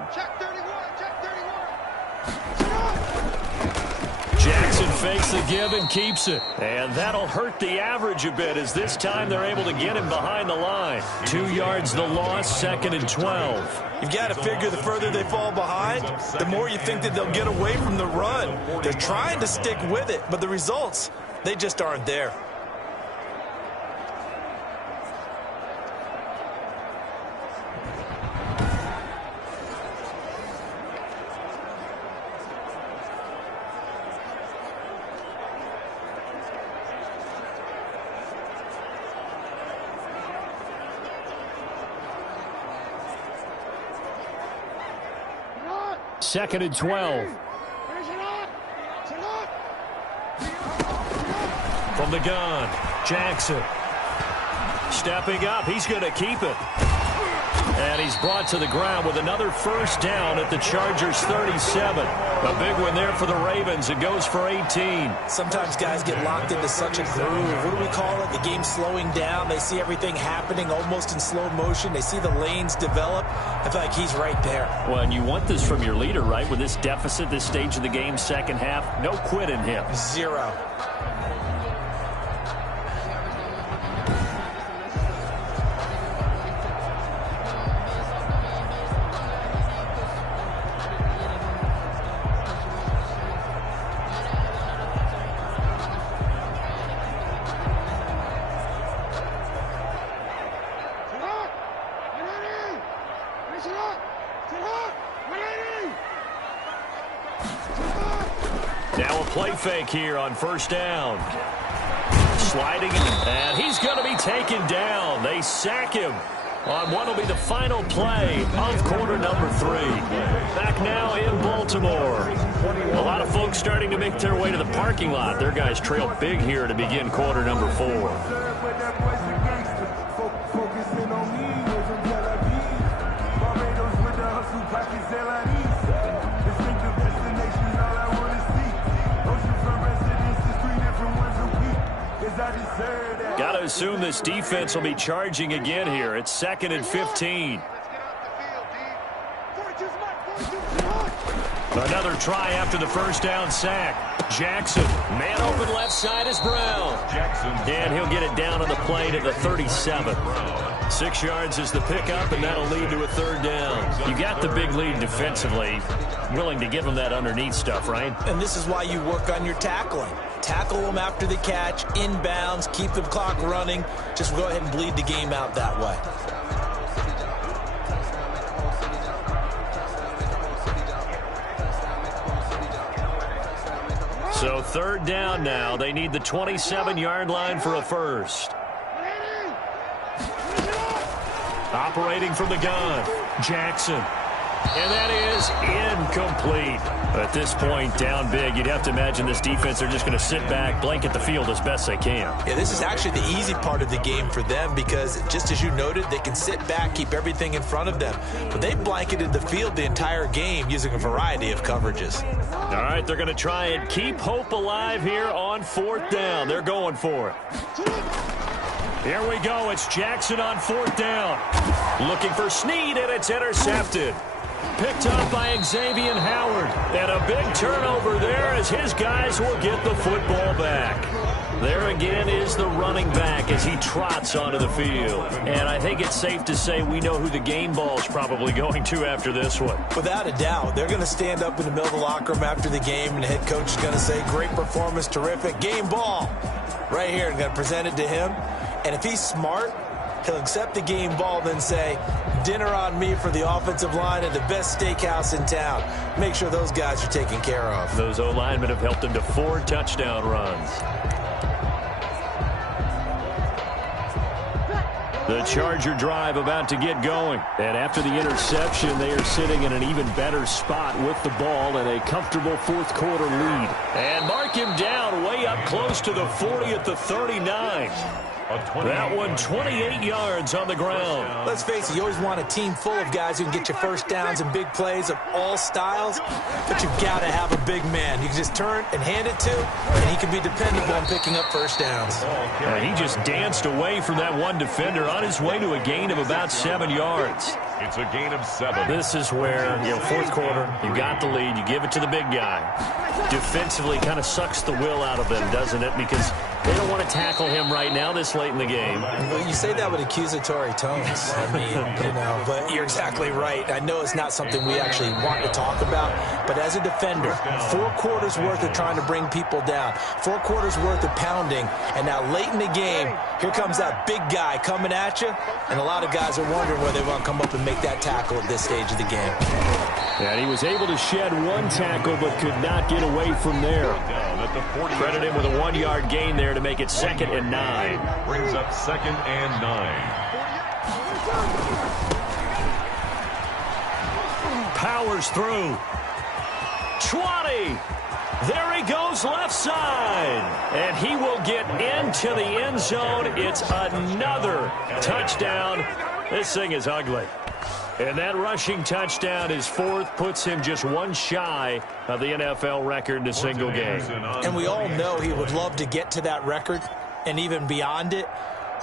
Jackson fakes the give and keeps it. And that'll hurt the average a bit as this time they're able to get him behind the line. 2 yards the loss, 2nd and 12. You've got to figure the further they fall behind, the more you think that they'll get away from the run. They're trying to stick with it, but the results, they just aren't there. Second and 12. From the gun, Jackson. Stepping up, he's going to keep it. And he's brought to the ground with another first down at the Chargers' 37. A big one there for the Ravens. It goes for 18. Sometimes guys get locked into such a groove. What do we call it? The game's slowing down. They see everything happening almost in slow motion. They see the lanes develop. I feel like he's right there. Well, and you want this from your leader, right? With this deficit, this stage of the game, second half, no quit in him. Zero. fake here on first down. Sliding, and he's going to be taken down. They sack him on what will be the final play of quarter number 3. Back now in Baltimore. A lot of folks starting to make their way to the parking lot. Their guys trail big here to begin quarter number 4. Got to assume this defense will be charging again here. It's 2nd and 15. Another try after the first down sack. Jackson, man open left side is Brown. And he'll get it down on the play to the 37. 6 yards is the pickup, and that'll lead to a 3rd down. You got the big lead defensively. Willing to give them that underneath stuff, right? And this is why you work on your tackling. Tackle them after the catch, inbounds, keep the clock running. Just go ahead and bleed the game out that way. So 3rd down now. They need the 27-yard line for a first. Operating from the gun, Jackson. And that is incomplete. At this point, down big, you'd have to imagine this defense, they're just going to sit back, blanket the field as best they can. Yeah, this is actually the easy part of the game for them because, just as you noted, they can sit back, keep everything in front of them. But they blanketed the field the entire game using a variety of coverages. All right, they're going to try and keep hope alive here on 4th down. They're going for it. Here we go. It's Jackson on 4th down. Looking for Snead, and it's intercepted. Picked up by Xavier Howard. And a big turnover there as his guys will get the football back. There again is the running back as he trots onto the field. And I think it's safe to say we know who the game ball is probably going to after this one. Without a doubt. They're going to stand up in the middle of the locker room after the game, and the head coach is going to say, great performance, terrific, game ball. Right here, and going to present it to him. And if he's smart, he'll accept the game ball, then say, dinner on me for the offensive line at the best steakhouse in town. Make sure those guys are taken care of. Those O-linemen have helped him to 4 touchdown runs. The Charger drive about to get going. And after the interception, they are sitting in an even better spot with the ball and a comfortable 4th quarter lead. And mark him down way up close to the 40 at the 39. That one 28 yards on the ground. Let's face it, you always want a team full of guys who can get you first downs and big plays of all styles, but you've got to have a big man. You can just turn and hand it to, and he can be dependable on picking up first downs. He just danced away from that one defender on his way to a gain of about 7 yards. It's a gain of 7. This is where, 4th quarter, you got the lead, you give it to the big guy. Defensively kind of sucks the will out of them, doesn't it? Because they don't want to tackle him right now this late in the game. Well, you say that with accusatory tones. I mean, but you're exactly right. I know it's not something we actually want to talk about, but as a defender, 4 quarters worth of trying to bring people down, 4 quarters worth of pounding, and now late in the game, here comes that big guy coming at you, and a lot of guys are wondering whether they want to come up and make that tackle at this stage of the game. And he was able to shed 1 tackle, but could not get away from there. Credit him with a 1-yard gain there to make it 2nd and 9. Brings up 2nd and 9. Powers through. 20. There he goes left side. And he will get into the end zone. It's another touchdown. This thing is ugly. And that rushing touchdown is 4th, puts him just 1 shy of the NFL record in a single game. And we all know he would love to get to that record and even beyond it,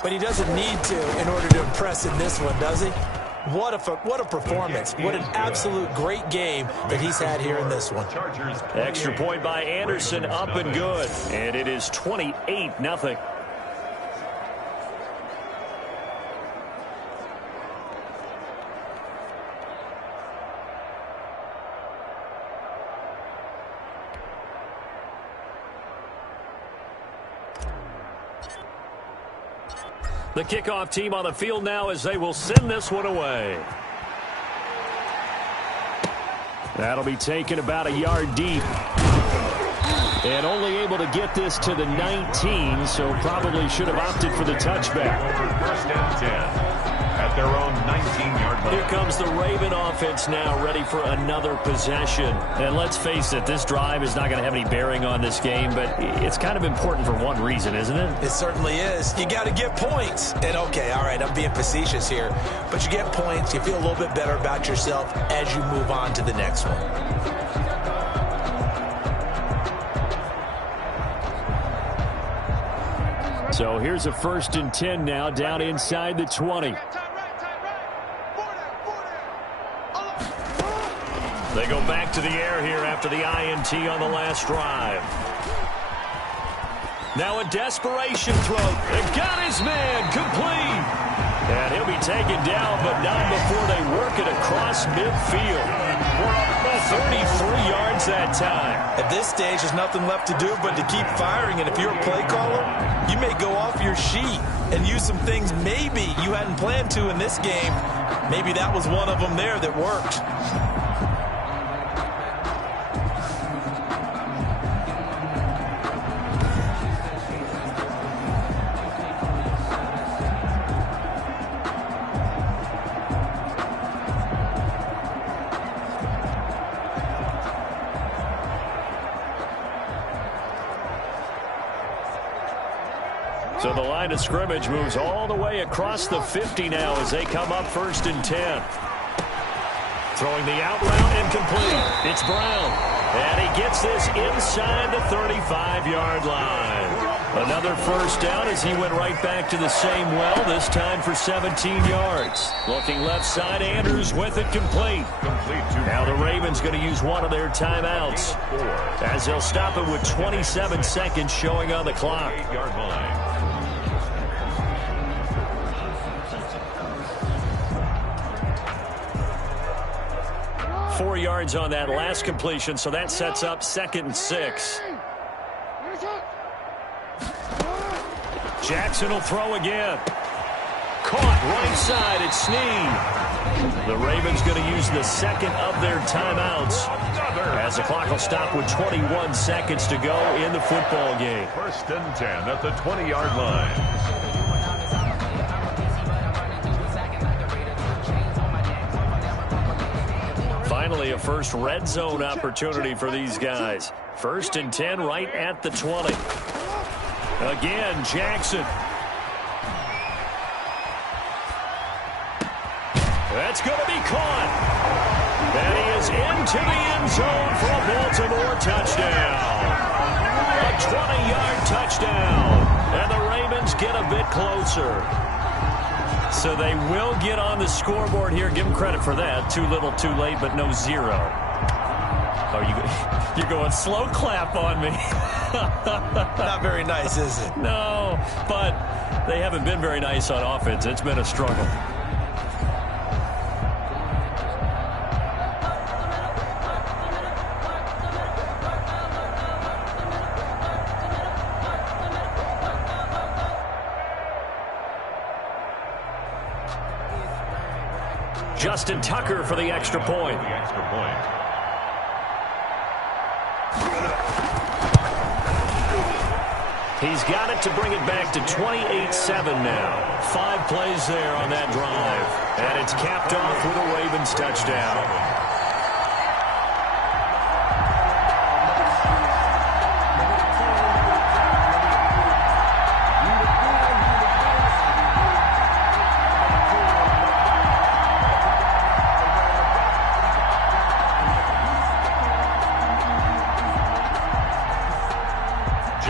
but he doesn't need to in order to impress in this one, does he? What a performance. What an absolute great game that he's had here in this one. Extra point by Anderson, up and good. And it is 28-0. The kickoff team on the field now as they will send this one away. That'll be taken about a yard deep. And only able to get this to the 19, so probably should have opted for the touchback. First and 10 at their own 19-yard line. Here comes the Raven offense now, ready for another possession. And let's face it, this drive is not going to have any bearing on this game, but it's kind of important for one reason, isn't it? It certainly is. You got to get points. And okay, all right, I'm being facetious here, but you get points, you feel a little bit better about yourself as you move on to the next one. So here's a 1st and 10 now, down inside the 20. They go back to the air here after the INT on the last drive. Now a desperation throw. They got his man complete. And he'll be taken down, but not before they work it across midfield. 33 yards that time. At this stage, there's nothing left to do but to keep firing. And if you're a play caller, you may go off your sheet and use some things maybe you hadn't planned to in this game. Maybe that was one of them there that worked. So the line of scrimmage moves all the way across the 50 now as they come up 1st and 10. Throwing the out route incomplete. It's Brown. And he gets this inside the 35-yard line. Another first down as he went right back to the same well, this time for 17 yards. Looking left side, Andrews with it complete. Now the Ravens going to use one of their timeouts as they'll stop it with 27 seconds showing on the clock. 8-yard line. 4 yards on that last completion, so that sets up 2nd and 6. Jackson will throw again. Caught right side, it's Snead. The Ravens going to use the second of their timeouts as the clock will stop with 21 seconds to go in the football game. 1st and 10 at the 20-yard line. Finally, a first red zone opportunity for these guys. 1st and 10 right at the 20. Again, Jackson. That's going to be caught. And he is into the end zone for a Baltimore touchdown. A 20-yard touchdown. And the Ravens get a bit closer. So they will get on the scoreboard here. Give them credit for that. Too little, too late, but no zero. Oh, you're going slow clap on me. Not very nice, is it? No, but they haven't been very nice on offense. It's been a struggle. Justin Tucker for the extra point. He's got it to bring it back to 28-7 now. 5 plays there on that drive. And it's capped off with a Ravens touchdown.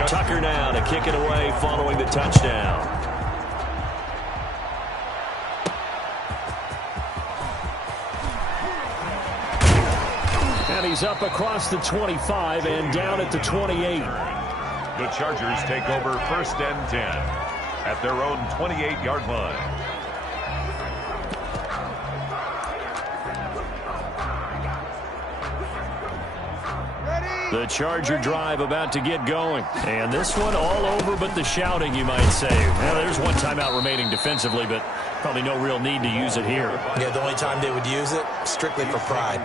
Tucker now to kick it away following the touchdown. And he's up across the 25 and down at the 28. The Chargers take over 1st and 10 at their own 28-yard line. The Charger drive about to get going. And this one all over but the shouting, you might say. Well, there's one timeout remaining defensively, but Probably no real need to use it here. Yeah, the only time they would use it, strictly for pride.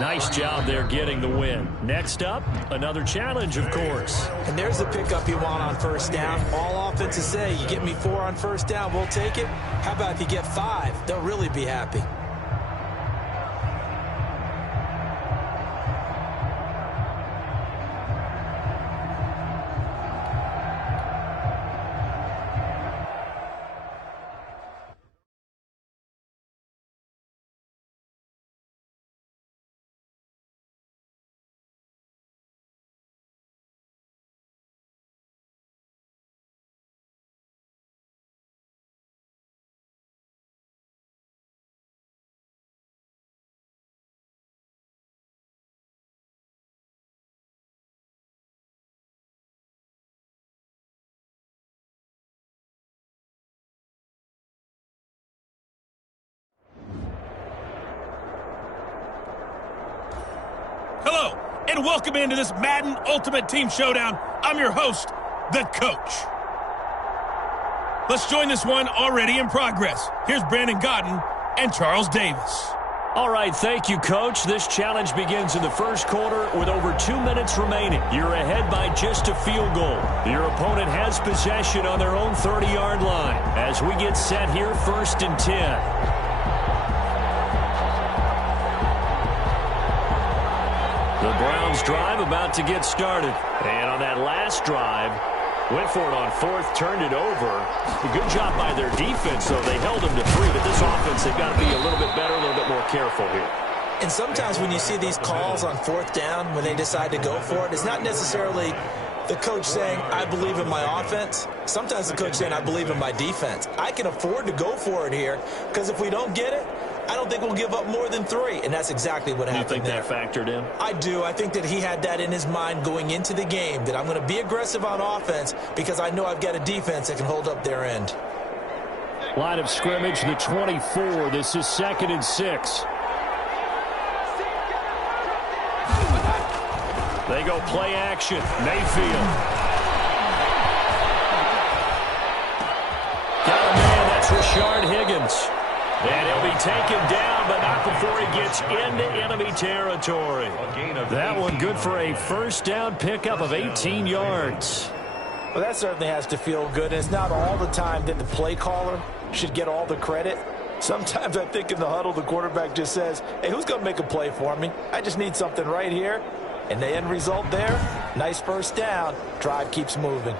Nice job there getting the win. Next up, another challenge, of course. And there's the pickup you want on first down. All offenses say, you get me 4 on first down, we'll take it. How about if you get 5? They'll really be happy. Hello, and welcome into this Madden Ultimate Team Showdown. I'm your host, the Coach. Let's join this one already in progress. Here's Brandon Godden and Charles Davis. All right, thank you, Coach. This challenge begins in the first quarter with over 2 minutes remaining. You're ahead by just a field goal. Your opponent has possession on their own 30-yard line. As we get set here, 1st and 10. The Browns drive about to get started. And on that last drive, went for it on 4th, turned it over. A good job by their defense, though. They held them to 3, but this offense, they've got to be a little bit better, a little bit more careful here. And sometimes when you see these calls on 4th down, when they decide to go for it, it's not necessarily the coach saying, I believe in my offense. Sometimes the coach saying, I believe in my defense. I can afford to go for it here, because if we don't get it, I don't think we'll give up more than 3, and that's exactly what happened. You think that factored in? I do. I think that he had that in his mind going into the game, that I'm going to be aggressive on offense because I know I've got a defense that can hold up their end. Line of scrimmage, the 24. This is 2nd and 6. They go play action. Mayfield. Got a man. That's Rashard Higgins. And he'll be taken down, but not before he gets into enemy territory. That one good for a 1st down pickup of 18 yards. Well, that certainly has to feel good. And it's not all the time that the play caller should get all the credit. Sometimes I think in the huddle, the quarterback just says, hey, who's going to make a play for me? I just need something right here. And the end result there, nice 1st down. Drive keeps moving.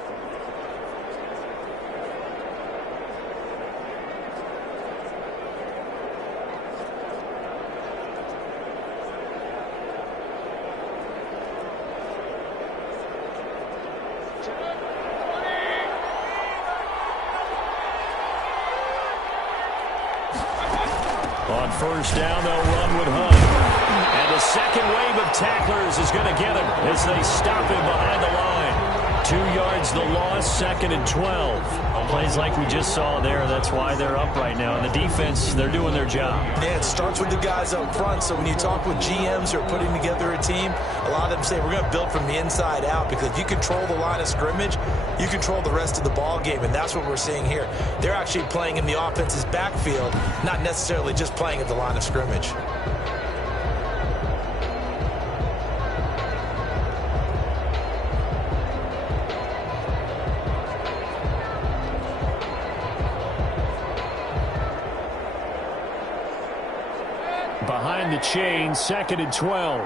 On 1st down, they'll run with Hunt. And the second wave of tacklers is going to get him as they stop him behind the line. 2 yards the loss, 2nd and 12. Plays like we just saw there. That's why they're up right now. And the defense, they're doing their job. Yeah, it starts with the guys up front. So when you talk with GMs who are putting together a team, a lot of them say we're going to build from the inside out, because if you control the line of scrimmage, you control the rest of the ball game, and that's what we're seeing here. They're actually playing in the offense's backfield, not necessarily just playing at the line of scrimmage. Behind the chain, 2nd and 12.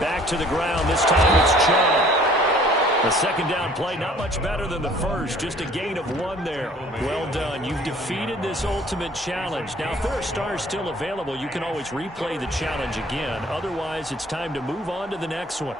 Back to the ground. This time it's Chubb. The 2nd down play, not much better than the first. Just a gain of 1 there. Well done. You've defeated this ultimate challenge. Now, if there are stars still available, you can always replay the challenge again. Otherwise, it's time to move on to the next one.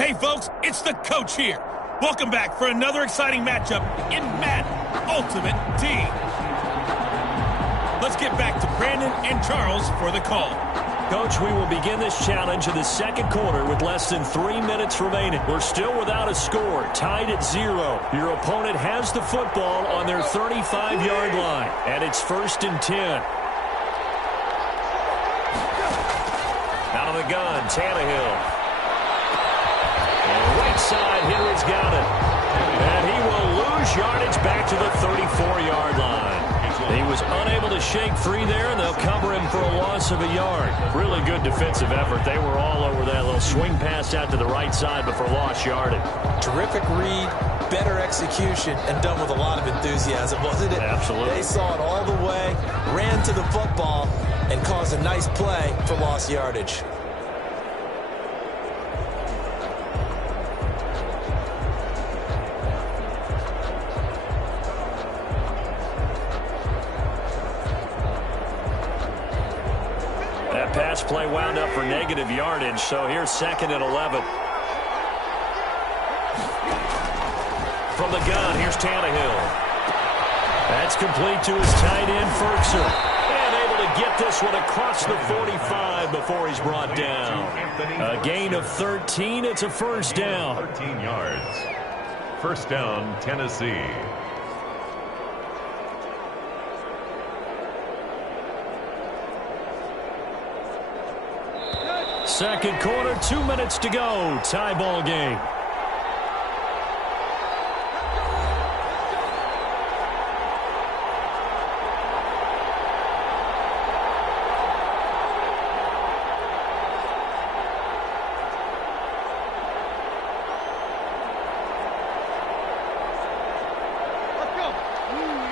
Hey, folks, it's the coach here. Welcome back for another exciting matchup in Madden Ultimate Team. Let's get back to Brandon and Charles for the call. Coach, we will begin this challenge in the second quarter with less than 3 minutes remaining. We're still without a score, tied at 0. Your opponent has the football on their 35-yard line, and it's 1st and 10. Out of the gun, Tannehill. And right side, Henry's got it. And he will lose yardage back to the 34-yard line. He was unable to shake free there, and they'll cover him for a loss of a yard. Really good defensive effort. They were all over that little swing pass out to the right side, but for lost yardage. Terrific read, better execution, and done with a lot of enthusiasm, wasn't it? Absolutely. They saw it all the way, ran to the football, and caused a nice play for lost yardage. Pass play wound up for negative yardage, so here's 2nd and 11. From the gun, here's Tannehill. That's complete to his tight end, Ferguson. And able to get this one across the 45 before he's brought down. A gain of 13, it's a 1st down. 13 yards. 1st down, Tennessee. Second quarter, 2 minutes to go. Tie ball game.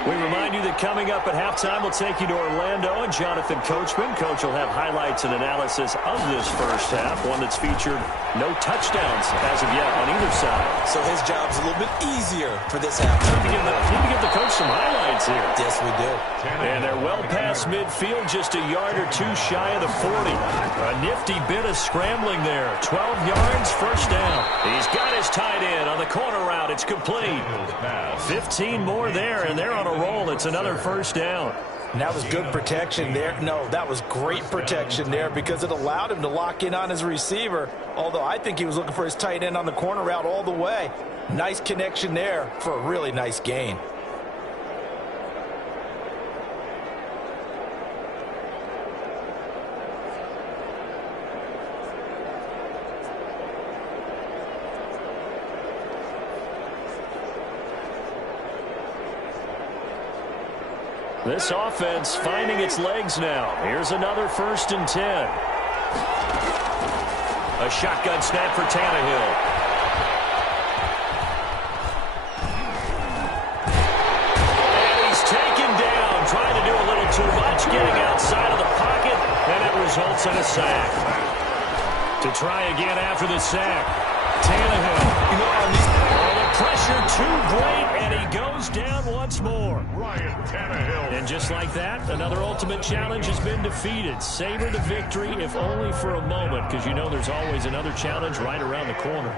We remind you that coming up at halftime, we'll take you to Orlando and Jonathan Coachman. Coach will have highlights and analysis of this first half, one that's featured no touchdowns as of yet on either side. So his job's a little bit easier for this half. Need to give the coach some highlights here. Yes, we do. And they're well past midfield, just a yard or two shy of the 40. A nifty bit of scrambling there. 12 yards, 1st down. He's got his tight end on the corner route. It's complete. 15 more there, and they're on a roll. It's another 1st down. And that was good protection there. No, that was great protection there because it allowed him to lock in on his receiver, although I think he was looking for his tight end on the corner route all the way. Nice connection there for a really nice gain. This offense finding its legs now. Here's another 1st and 10. A shotgun snap for Tannehill. And he's taken down, trying to do a little too much, getting outside of the pocket, and it results in a sack. To try again after the sack. Tannehill. The pressure too great, and he goes down once more. Ryan Tannehill. And just like that, another Ultimate Challenge has been defeated. Savor the victory, if only for a moment, because you know there's always another challenge right around the corner.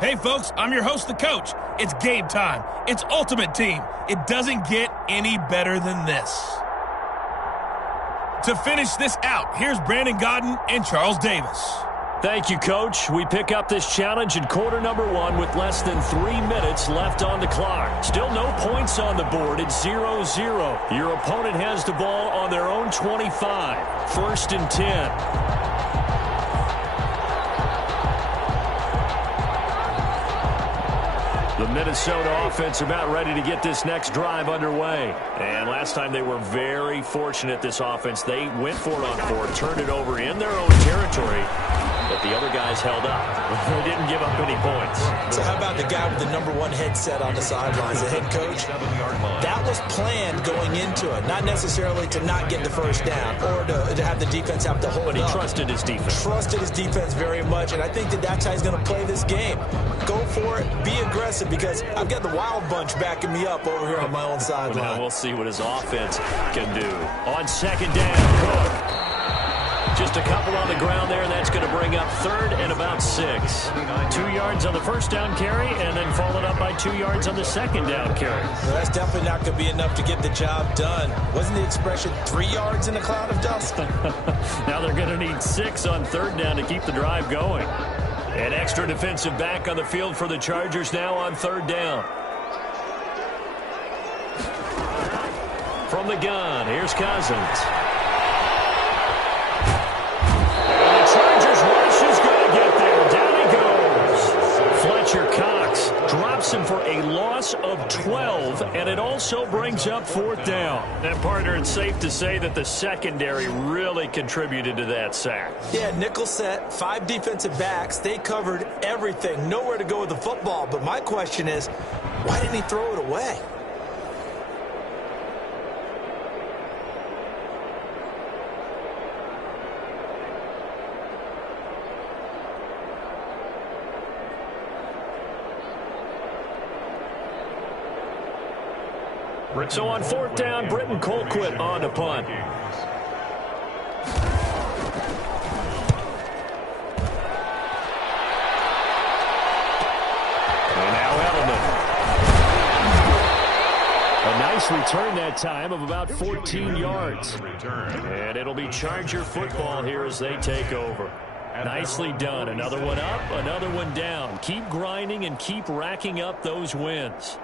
Hey, folks, I'm your host, the coach. It's game time. It's Ultimate Team. It doesn't get any better than this. To finish this out, here's Brandon Godden and Charles Davis. Thank you, Coach. We pick up this challenge in quarter number 1 with less than 3 minutes left on the clock. Still no points on the board. It's 0-0. Your opponent has the ball on their own 25. 1st and 10. The Minnesota offense about ready to get this next drive underway. And last time they were very fortunate, this offense. They went for it on 4, turned it over in their own territory, but the other guys held up. They didn't give up any points. So how about the guy with the number 1 headset on the sidelines, the head coach? That was planned going into it, not necessarily to not get the first down or to have the defense have to hold up. But he trusted his defense. Trusted his defense very much, and I think that's how he's going to play this game. Go for it, be aggressive, because I've got the wild bunch backing me up over here on my own sideline. Now we'll see what his offense can do. On 2nd down, Cook. Just a couple on the ground there, and that's going to bring up 3rd and about 6. 2 yards on the first down carry, and then followed up by 2 yards on the 2nd down carry. Well, that's definitely not going to be enough to get the job done. Wasn't the expression 3 yards in a cloud of dust? Now they're going to need 6 on 3rd down to keep the drive going. An extra defensive back on the field for the Chargers now on 3rd down. From the gun, here's Cousins. And the Chargers rush is going to get there. Down he goes. Fletcher Cox drops him for a loss of 12, and it also brings up 4th down. And, partner, it's safe to say that the secondary really contributed to that sack. Yeah, nickel set, 5 defensive backs. They covered everything. Nowhere to go with the football. But my question is, why didn't he throw it away? So on 4th down, Britton Colquitt on to punt. And now Edelman. A nice return that time of about 14 yards. And it'll be Charger football here as they take over. Nicely done. Another one up, another one down. Keep grinding and keep racking up those wins.